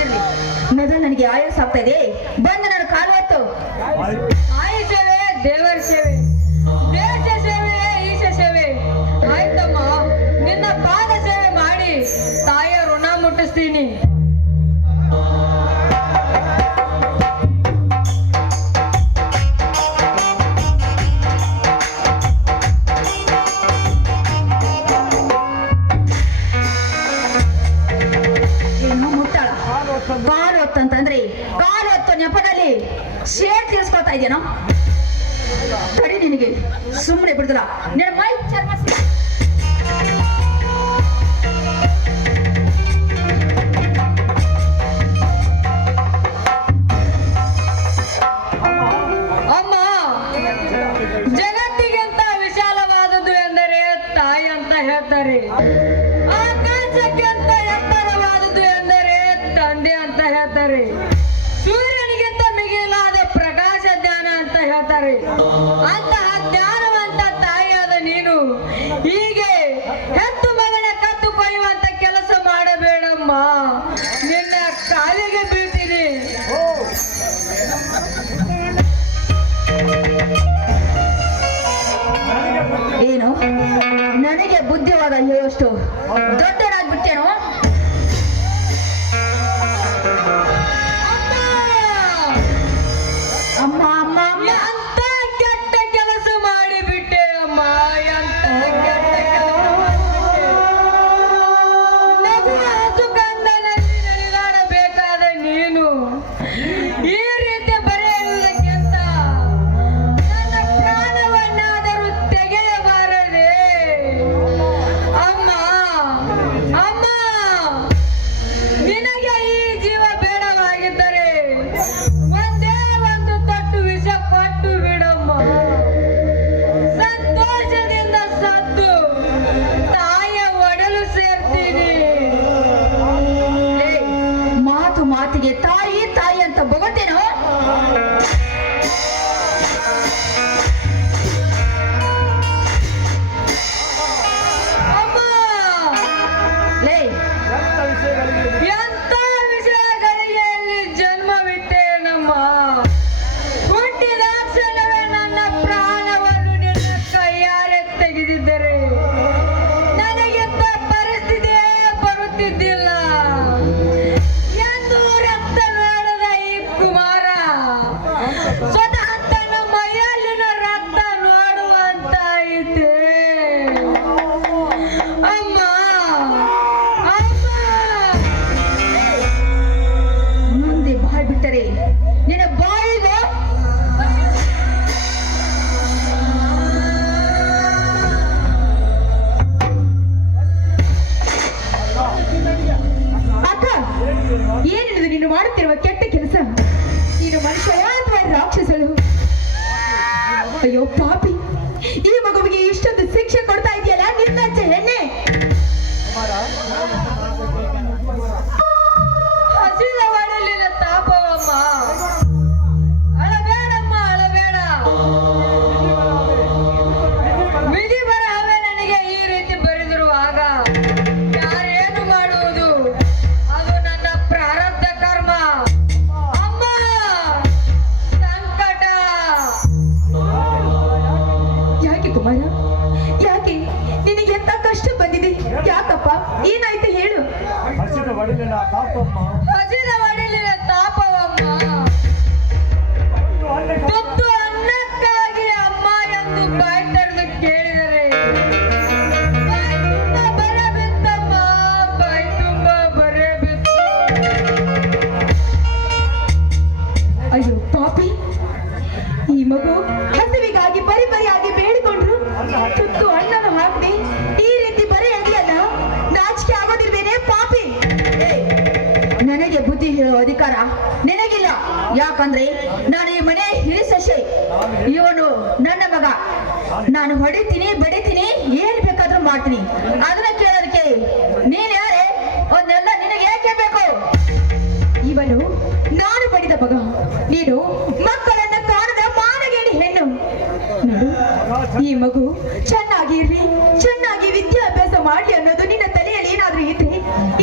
ಇರ್ಲಿ, ಮೊದಲು ನನಗೆ ಆಯಾಸ ಆಗ್ತಾ ಇದೆ, ಬಂದು ನನ್ನ ಕಾಲು ಹೊತ್ತು. ಆಯಿ ಸೇವೆ ದೇವರ ಸೇವೆ, ದೇಶ ಸೇವೆ ಈಶ ಸೇವೆ. ಆಯ್ತಮ್ಮ, ನಿನ್ನ ಪಾದ ಸೇವೆ ಮಾಡಿ ತಾಯಿಯ ಋಣ ಮುಟ್ಟಿಸ್ತೀನಿ. ಏನು ಮುಟ್ಟಾಳ ಕಾಲು ಹೊತ್ತಂತಂದ್ರೆ ಕಾಲು ಹೊತ್ತು ನೆಪದಲ್ಲಿ ಶೇರ್ ತೀರಿಸ್ಕೊಳ್ತಾ ಇದೆಯೇನೋ? ತಡಿ, ನಿನಗೆ ಸುಮ್ಮನೆ ಬಿಡುದಿಲ್ಲ. ನಿನ್ನ ಮೈ ಚರ್ಮ ಅಮ್ಮ, ಜಗತ್ತಿಗಿಂತ ವಿಶಾಲವಾದದ್ದು ಎಂದರೆ ತಾಯಿ ಅಂತ ಹೇಳ್ತಾರೆ. ಆಕಾಶಕ್ಕಿಂತ ಎತ್ತರವಾದದ್ದು ಎಂದರೆ ತಂದೆ ಅಂತ ಹೇಳ್ತಾರೆ. ಸೂರ್ಯನಿಗಿಂತ ಮಿಗಿಲಾದ ಪ್ರಕಾಶ ಜ್ಞಾನ ಅಂತ ಹೇಳ್ತಾರೆ. ಅಂತಹ ಜ್ಞಾನವಂತ ತಾಯಿಯಾದ ನೀನು ಹೀಗೆ ಹೆತ್ತು ಮಗನ ಕತ್ತು ಕೊಯ್ಯುವಂತ ಕೆಲಸ ಮಾಡಬೇಡಮ್ಮ. ನಿನ್ನ ಕಾಲಿಗೆ ಬೀಳ್ತೀನಿ. ಏನು, ನನಗೆ ಬುದ್ಧಿವಾದ ಹೇಳುವಷ್ಟು ದೊಡ್ಡನಾಗ್ಬಿಟ್ಟೇನೋ? ಅಮ್ಮ ಅಮ್ಮ ಅಮ್ಮ, ಎಂತ ಕೆಟ್ಟ ಕೆಲಸ ಮಾಡಿಬಿಟ್ಟೆ ಅಮ್ಮ, ಎಂತ ಕೆಟ್ಟ ಕೆಲಸ ಮಾಡಿಬಿಟ್ಟೆ. ನಗುವ ಹಸುಗಂಧನಲ್ಲಿ ನಲಿದಾಡಬೇಕಾದ ನೀನು ಈ ರೀತಿ ಬರೆಯುವುದಕ್ಕಿಂತ ನನ್ನ ಪ್ರಾಣವನ್ನಾದರೂ ತೆಗೆಯಬಾರದೆ. ಅಮ್ಮ, ಅಮ್ಮ, ಕೊಡ್ತೇನೋ? ಅಮ್ಮ ಲೇ ಎಂತ ವಿಷಯಗಳಿಗೆ ಇಲ್ಲಿ ಜನ್ಮವಿತ್ತೆ ನಮ್ಮ ಹುಟ್ಟಿದ ಕ್ಷಣವೇ ನನ್ನ ಪ್ರಾಣವನ್ನು ನಿನ್ನ ಕೈಯಾರೆ ತೆಗೆದಿದ್ದರೆ ನನಗಿಂತ ಪರಿಸ್ಥಿತಿಯೇ ಬರುತ್ತಿದ್ದಿಲ್ಲ ಎಂದು ರಕ್ತ ನೋಡದ ಈ ಕುಮಾರ ಸ್ವತಃ ತನ್ನ ಮೈಯಲ್ಲಿನ ರಕ್ತ ನೋಡುವಂತಾಯಿತೆ. ಅಮ್ಮ ಅಮ್ಮ ಮುಂದೆ ಬಾಯ್ ಬಿಟ್ಟರೆ ನಿನ್ನ ಬಾಯಿಗೆ ಅಕ್ಕ, ಏನಿದು ನೀನು ಮಾಡುತ್ತಿರುವ ಕೆಟ್ಟ ಕೆಲಸ? ನೀನು ಮನುಷ್ಯ ಅಥವಾ ರಾಕ್ಷಸಳು? ಅಯ್ಯೋ ಪಾಪಿ, ಈ ಮಗುವಿಗೆ ಇಷ್ಟೊಂದು ಶಿಕ್ಷೆ ಕೊಡ್ತಾ ಇದೆಯಲ್ಲ ನಿನ್ನಂಚೆ ಹೆಣ್ಣೆ. ಹಸಿದ ಒಡಲಿನ ತಾಪವಮ್ಮ. ಅಳಬೇಡಮ್ಮ, ಅಳಬೇಡ. ವಿಧಿ ಬರಹವೇ ನನಗೆ ಈ ರೀತಿ ಬರೆದಿರುವಾಗ ಯಾರೇನು ಮಾಡುವುದು? ಅದು ನನ್ನ ಪ್ರಾರಬ್ಧ ಕರ್ಮ. ಅಮ್ಮ, ಸಂಕಟ. ಯಾಕೆ ಕುಮಾರ, ಯಾಕೆ ನಿನಗೆ ಎಂತ ಕಷ್ಟ ಬಂದಿದೆ? ಯಾಕಪ್ಪ, ಏನಾಯ್ತು ಹೇಳು. ಹಸಿದ ಒಡಲಿನ ತಾಪಮ್ಮ, ಹಸಿದ ಒಡಲಿನ ತಾಪವಮ್ಮ. ತುತ್ತು ಅನ್ನಕ್ಕಾಗಿ ಅಮ್ಮ ಎಂದು ಬಾಯಿ ತೆರೆದು ಕೇಳಿದರೆ ಬಾಯಿ ತುಂಬ ಬರೆ ಬಿತ್ತಮ್ಮ, ಬಾಯಿ ತುಂಬ ಬರೆ ಬಿತ್ತು. ಅಯ್ಯೋ ಪಾಪಿ, ಈ ಮಗು ಹಸಿವಿಗಾಗಿ ಬರಿಯಾಗಿ ಬೇಡಿಕೊಂಡ್ರು ತುತ್ತು ಅಣ್ಣನು ಹಾಕದೆ ಈ ರೀತಿ ಬರೆ ಅಡಿಯಲ್ಲ. ನಾಚಿಕೆ ಆಗೋದಿಲ್ವೇನೆ ಪಾಪಿ? ನನಗೆ ಬುದ್ಧಿ ಹೇಳೋ ಅಧಿಕಾರ ನಿನಗಿಲ್ಲ. ಯಾಕಂದ್ರೆ ನಾನು ಈ ಮನೆಯ ಹಿರಿ ಸೊಸೆ, ಇವನು ನನ್ನ ಮಗ. ನಾನು ಹೊಡಿತೀನಿ, ಬಡಿತೀನಿ, ಏನ್ ಬೇಕಾದ್ರೂ ಮಾಡ್ತೀನಿ. ಅದನ್ನ ಕೇಳೋದಕ್ಕೆ ನೀನ್ ಯಾರೇ? ಒಂದೆಲ್ಲ ನಿನಗೆ ಯಾಕೆ ಬೇಕು? ಇವನು ನಾನು ಬಡಿದ ಮಗ, ನೀನು ಮಕ್ಕಳನ್ನ ಕಾಣದ ಮಾನಗೇಡಿ ಹೆಣ್ಣು. ನೋಡು, ಈ ಮಗು ಚೆನ್ನಾಗಿ ಇರ್ಲಿ, ಚೆನ್ನಾಗಿ ವಿದ್ಯಾಭ್ಯಾಸ ಮಾಡ್ಲಿ ಅನ್ನೋದು ನಿನ್ನ ತಲೆಯಲ್ಲಿ ಏನಾದ್ರೂ ಇದ್ರೆ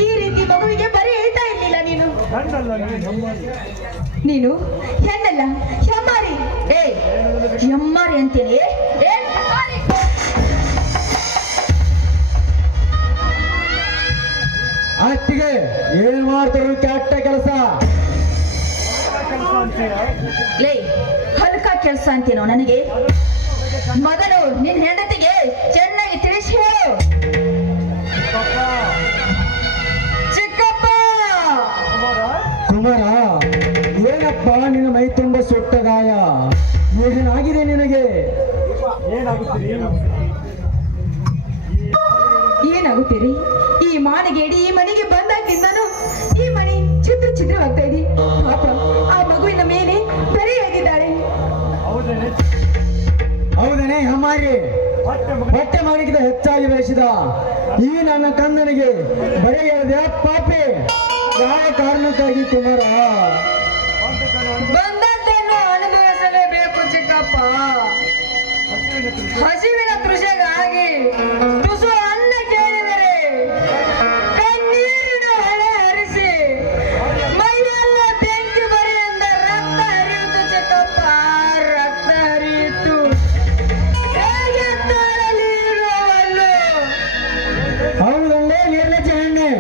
ಈ ರೀತಿ ಮಗುವಿಗೆ ಬರೀ ಹೇಳ್ತಾ ಇರ್ಲಿಲ್ಲ ನೀನು. ನೀನು ಹೆಣ್ಣಲ್ಲ, ಹೆಮ್ಮಾರಿ. ಎಮ್ಮಾರಿ ಅಂತೀನಿ. ಹೆಮ್ಮಾರಿ. ಅತ್ತಿಗೆ ಏನ್ ಮಾಡ್ತಾರ ಕೆಟ್ಟ ಕೆಲಸ? ಲೇ, ಹಲ್ಕ ಕೆಲಸ ಅಂತೀನೋ ನನಗೆ? ಮೊದಲು ನಿನ್ ಹೆಂಡತಿಗೆ ಚೆನ್ನಾಗಿ ತಿಳಿಸಿ ಹೇಳು. ಚಿಕ್ಕಪ್ಪ, ಕುಮಾರ, ಏನಪ್ಪ ನಿನ್ನ ಮೈ ತುಂಬ ಸುಟ್ಟ ಗಾಯ? ಏನಾಗಿದೆ ನಿನಗೆ? ಏನಾಗುತ್ತೀರಿ? ಈ ಮಾನಗೇಡಿ ಈ ಮನೆಗೆ ಬಂದಾಗಿಂದನು ಈ ಮನೆ ಛಿದ್ರವಾಗ್ತಾ ಇದೆ. ಪಾಪ, ಆ ಮಗುವಿನ ಮೇಲೆ ಬರೆ ಎಳೆದಿದ್ದಾಳೆ. ಹೌದನೇ ಹಮಾರಿ? ಹೊಟ್ಟೆ ಮಾಡಿಗಿದ ಹೆಚ್ಚಾಗಿ ಬೆಳೆಸಿದ ಈ ನನ್ನ ಕಂದನಿಗೆ ಬರೆ ಹೇಳಿದೆ ಪಾಪಿ. ಯಾವ ಕಾರಣಕ್ಕಾಗಿ ಕುಮಾರ? ಬಂದದ್ದನ್ನು ಅನುಭವಿಸಲೇಬೇಕು ಚಿಕ್ಕಪ್ಪ. ಹಸಿವಿನ ಕೃಷಿಗಾಗಿ ತುಸು ಅನ್ನ ಕೇಳಿದರೆ ಕಣ್ಣೀರಿನ ಹೊಳೆ ಹರಿಸಿ ಮೈಯೆಲ್ಲ ಬೆಂಕಿ ಬರೆಯಿಂದ ರಕ್ತ ಹರಿಯಿತು ಚಿಕ್ಕಪ್ಪ, ರಕ್ತ ಹರಿಯಿತು. ಹೇಗೆ ತಾಳಲಿ ಇರುವವನು? ಹೌದಲ್ಲೇ ನಿರ್ಲಜ್ಜ ಹೆಣ್ಣೆ,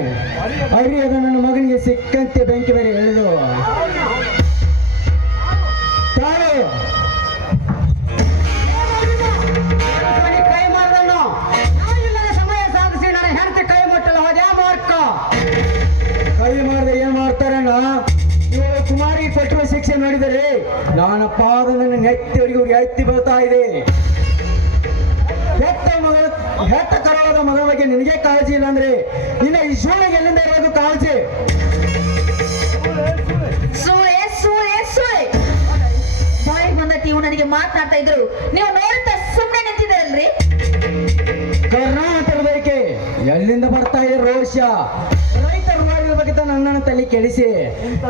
ಅರಿಯದ ನನ್ನ ಮಗನಿಗೆ ಸಿಕ್ಕಂತೆ ಬೆಂಕಿ ಬೇರೆ ಎಳೆದು ಕೈ ಮಾಡಿದನು. ನಾನಿಲ್ಲದ ಸಮಯ ಸಾಧಿಸಿ ನನ್ನ ಹೆಂಡತಿ ಕೈ ಮುಟ್ಟಲು ಹೋದ್ಯಾ ಮಾರ್ಕ? ಕೈ ಮಾಡಿದ್ರೆ ಏನ್ ಮಾಡ್ತಾರಣ್ಣ? ಇವರು ಕುಮಾರಿಗೆ ಕೊಟ್ಟಿರುವ ಶಿಕ್ಷೆ ನೋಡಿದರೆ ನನ್ನ ಪಾದ ನನ್ನ ನೆತ್ತಿವರೆಗೆ ಅವ್ರಿಗೆ ಎತ್ತಿ ಬರ್ತಾ ಇದೆ. ಹೆತ್ತ ಕರಾಳದ ಮಗನ ಬಗ್ಗೆ ನಿನಗೆ ಕಾಳಜಿ ಇಲ್ಲ ಅಂದ್ರೆ ನಿನ್ನ ಈ ಶೂಳಿಗೆ ಎಲ್ಲಿಂದ ಇರೋದು ಕಾಳಜಿ? ಬಾಯಿಗೆ ಬಂದತಿ ಇವು ನನಗೆ ಮಾತನಾಡ್ತಾ ಇದ್ರು, ನೀವು ನೋಡುತ್ತಾ ಸುಮ್ಮನೆ ನಿಂತಿದ್ದೀರಲ್ರಿ? ಕರ್ನಾಟಕದ ಬೇಕೆ ಎಲ್ಲಿಂದ ಬರ್ತಾ ಇದೆ ರೋಷ? ರೈತರ ಬಗ್ಗೆ ನನ್ನನ್ನು ತಲೆ ಕೆಡಿಸಿ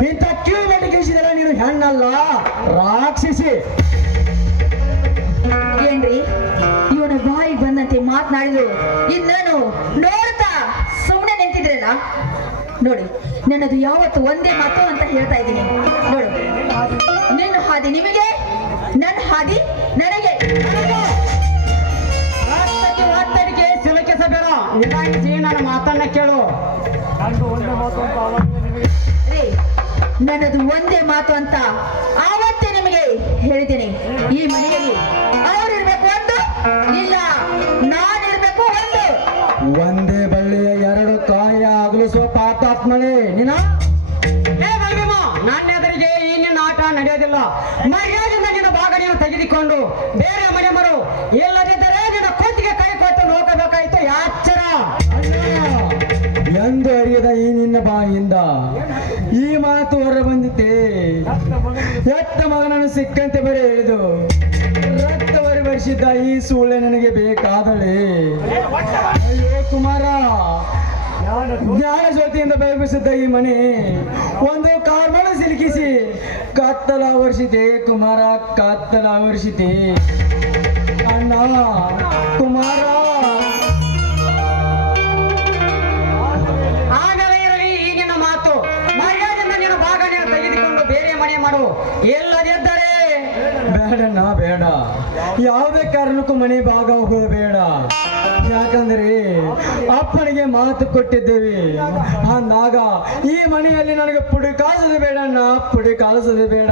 ಇಂಥ ಕಿವಿ ಮೇಲೆ ಕೆಡಿಸಿದಲ್ಲ ನೀನು ಹೆಣ್ಣಲ್ಲ ರಾಕ್ಷಸಿ. ಏನ್ರಿ ಇವನ ಬಾಯಿಗೆ ಬಂದಂತೆ ಮಾತನಾಡಿದ್ರು ಇನ್ನೇನು ನೋಡ್ತಾ ಸುಮ್ಮನೆ ನಿಂತಿದ್ರಲ್ಲ. ನೋಡಿ ನನ್ನದು ಯಾವತ್ತು ಒಂದೇ ಮಾತು ಅಂತ ಹೇಳ್ತಾ ಇದ್ದೀನಿ. ನೋಡು, ನಿನ್ನ ಹಾದಿ ನಿಮಗೆ, ನನ್ನ ಹಾದಿ ನನಗೆ. ಮಾತಡಿಕೆ ಸಿಲುಕಿಸಬೇಡ, ನಿಧಾನಿಸಿ ನನ್ನ ಮಾತನ್ನ ಕೇಳು. ನಂದು ಒಂದೇ ಮಾತು ಅಂತ ಅವಾಗಲೇ ನಿಮಗೆ ರೇ, ನನ್ನದು ಒಂದೇ ಮಾತು ಅಂತ ಆವತ್ತೇ ನಿಮಗೆ ಹೇಳಿದ್ದೀನಿ. ಈ ಮನೆಯಲ್ಲಿ ಅವರಿರ್ಬೇಕು ಒಂದು, ಇಲ್ಲ ನಾನಿರ್ಬೇಕು ಒಂದು. ಒಂದೇ ಬಳ್ಳಿಯ ಎರಡು ಕಾಯ ಅಗಲಿಸುವ ಪಾತಾತ್ಮಳೆ ನಿನ್ನ. ನನ್ನ ಎದುರಿಗೆ ಈ ನಿನ್ನ ಆಟ ನಡೆಯೋದಿಲ್ಲ. ಮರ್ಯಾದೆಯಿಂದ ನಿನ್ನ ಭಾಗ ನೀನು ತೆಗೆದುಕೊಂಡು ಬೇರೆ ಮನೆ ಮರು, ಇಲ್ಲದಿದ್ದರೆ ನಿನ್ನ ಕೂತಿಗೆ ಕೈ ಕೊಟ್ಟು ನೋಡಬೇಕಾಯ್ತು ಯಾಚರ ಎಂದು ಅರಿಯದ ಈ ನಿನ್ನ ಬಾಯಿಯಿಂದ ಈ ಮಾತು ಹೊರ ಬಂದಿತ್ತೆ. ಎತ್ತ ಮಗನನ್ನು ಸಿಕ್ಕಂತೆ ಬರೀ ಹೇಳಿದು ರಕ್ತವರಿ ವರ್ಷಿದ್ದ ಈ ಸೂಳೆ ನನಗೆ ಬೇಕಾದಳೆ. ಅಯ್ಯೋ ಕುಮಾರ, ಜ್ಞಾನ ಜ್ಯೋತಿಯಿಂದ ಬೆಳಗಿಸಿದ್ದ ಈ ಮನೆ ಒಂದು ಕಾರ್ಬಳ ಸಿಲುಕಿಸಿ ಕತ್ತಲ ವರ್ಷಿತೆ ಕುಮಾರ, ಕತ್ತಲ ವರ್ಷಿತೆ. ಅಣ್ಣ ಕುಮಾರ, ಆಗಲೇ ಇರಲಿ ಈಗಿನ ಮಾತು. ಮರ್ಯಾದೆಯಿಂದ ನಿನ್ನ ಭಾಗ ನೀನು ತೆಗೆದುಕೊಂಡು ಬೇರೆ ಮನೆ ಮಾಡು, ಎಲ್ಲದಿದ್ದರೆ ಬೇಡಣ್ಣ ಬೇಡ, ಯಾವುದೇ ಕಾರಣಕ್ಕೂ ಮನೆ ಭಾಗ ಹೋಗೋದು ಬೇಡ. ಯಾಕಂದ್ರೆ ಅಪ್ಪನಿಗೆ ಮಾತು ಕೊಟ್ಟಿದ್ದೇವೆ ಅಂದಾಗ ಈ ಮನೆಯಲ್ಲಿ ನನಗೆ ಪುಡಿ ಕಾಸದು ಬೇಡಣ್ಣ, ಪುಡಿ ಕಾಲಿಸೋದು ಬೇಡ.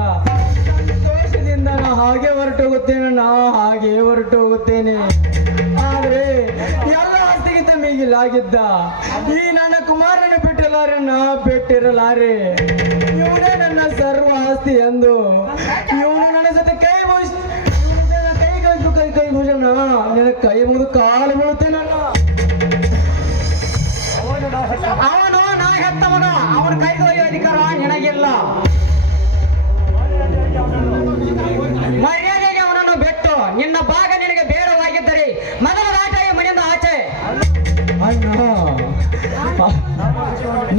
ದೋಷದಿಂದ ನಾ ಹಾಗೆ ಹೊರಟು ಹೋಗುತ್ತೇನಣ್ಣ, ಹಾಗೆ ಹೊರಟು ಹೋಗುತ್ತೇನೆ. ಆದ್ರೆ ಎಲ್ಲ ಆಸ್ತಿಗಿಂತ ಮೀಗಿಲಾಗಿದ್ದ ಈ ನನ್ನ ಕುಮಾರನ ಬಿಟ್ಟಿರಲಾರಣ್ಣ, ಬಿಟ್ಟಿರಲಾರೆ. ಇವನೇ ನನ್ನ ಸರ್ವ ಆಸ್ತಿ ಎಂದು ಇವನು ನನ್ನ ಜೊತೆ ಕೈ ಭೂಷಣ, ನಿನ್ನ ಕೈ ಮುಗಿದು ಕಾಲು ಬೀಳುತ್ತೇನಣ್ಣ. ಅವನು ನಾ ಹೆತ್ತ ಮಗ, ಅವನ ಕೈಗೆ ಒಯ್ಯುವ ಅಧಿಕಾರ ನಿನಗಿಲ್ಲ. ಮರ್ಯಾದೆಗೆ ಅವನನ್ನು ಬಿಟ್ಟು ನಿನ್ನ ಭಾಗ ನಿನಗೆ ಬೇಡವಾಗಿದ್ದರೆ ಮೊದಲ ಆಟ ಮನೆಯಿಂದ ಆಚೆ. ಅಣ್ಣ,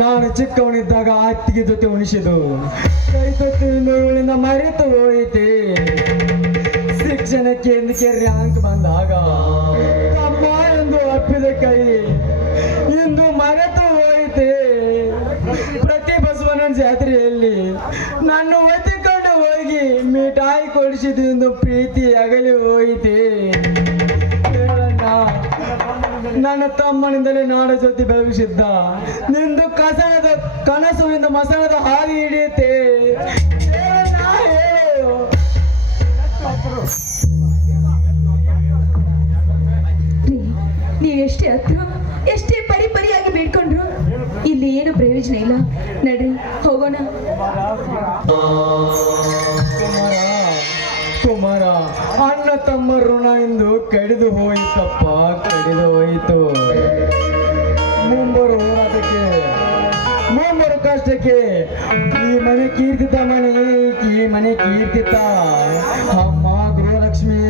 ನಾನು ಚಿಕ್ಕವನಿದ್ದಾಗ ಅತ್ತಿಗೆ ಜೊತೆ ಉಣಿಸಿದು ಕೈ ತೊಟ್ಟು ಇವಳಿಂದ ಮರೆತು ಹೋಯಿತೆ. ಶಿಕ್ಷಣಕ್ಕೆ ಎಂದಕ್ಕೆ ರ್ಯಾಂಕ್ ಬಂದಾಗ ಅಮ್ಮ ಎಂದು ಅಪ್ಪಿದ ಕೈ ಇಂದು ಮರೆತು ಹೋಯಿತೆ. ಪ್ರತಿ ಬಸವನ ಜಾತ್ರೆಯಲ್ಲಿ ನನ್ನ ಒತ್ತಿಕೊಂಡು ಹೋಗಿ ಮಿಠಾಯಿ ಕೊಡಿಸಿದ್ದು ಎಂದು ಪ್ರೀತಿ ಅಗಲಿ ಹೋಯಿತೆ. ನನ್ನ ತಮ್ಮನಿಂದಲೇ ನಾಡ ಜೊತೆ ಬೆಳಗಿಸಿದ್ದ ನಿಂದು ಕಸಣದ ಕನಸು ಇಂದು ಮಸಣದ ಹಾದಿ ಹಿಡಿಯುತ್ತೆ. ನೀವೆಷ್ಟೇ ಹತ್ರ ಎಷ್ಟೇ ಪರಿಪರಿಯಾಗಿ ಬೇಡ್ಕೊಂಡ್ರು ಇಲ್ಲಿ ಏನು ಪ್ರಯೋಜನ ಇಲ್ಲ. ನಡ್ರಿ ಹೋಗೋಣ. ಕುಮಾರ, ಅಣ್ಣ ತಮ್ಮ ಋಣ ಎಂದು ಕಡಿದು ಹೋಯಿತಪ್ಪ, ಕಡಿದು ಹೋಯಿತು. ಮುಂಬರು ಹೋರಾಟಕ್ಕೆ, ಮುಂಬರು ಕಷ್ಟಕ್ಕೆ ಈ ಮನೆ ಕೀರ್ತಿತ ಮನೆ, ಈ ಮನೆ ಕೀರ್ತಿತ ಅಮ್ಮ ಗೃಹಲಕ್ಷ್ಮಿ.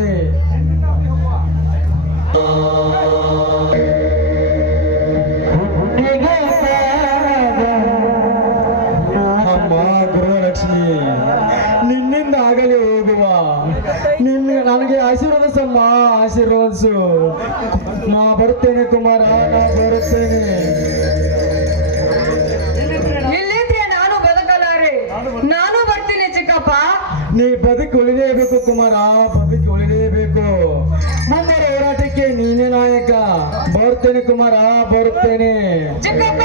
ಅಮ್ಮ ಗೃಹಲಕ್ಷ್ಮಿ, ನಿನ್ನಿಂದ ಆಗಲಿ ಹೋಗುವ ನನಗೆ ಆಶೀರ್ವಾದಿಸಮ್ಮ, ಆಶೀರ್ವಾದಿಸು. ನಾ ಬರುತ್ತೇನೆ ಕುಮಾರ, ನಾ ಬರುತ್ತೇನೆ. ಇಲ್ಲಿದ್ರೆ ನಾನು ಬದುಕಲಾರೆ, ನಾನು ಬರ್ತೀನಿ ಚಿಕ್ಕಪ್ಪ. ನೀ ಬದುಕಿ ಉಳಿಲೇಬೇಕು ಕುಮಾರ, ಬದುಕಿ ಉಳಿಲೇಬೇಕು. ಮುಂಬರುವ ಹೋರಾಟಕ್ಕೆ ನೀನೇ ನಾಯಕ. ಬರುತ್ತೇನೆ ಕುಮಾರ, ಬರುತ್ತೇನೆ. ಚಿಕ್ಕಪ್ಪ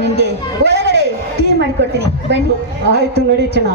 ನಿಮ್ಗೆ ಒಳಗಡೆ ಟೀ ಮಾಡಿಕೊಡ್ತೀನಿ ಬನ್ನಿ. ಆಯ್ತು ನಡಿ ಚೆನ್ನ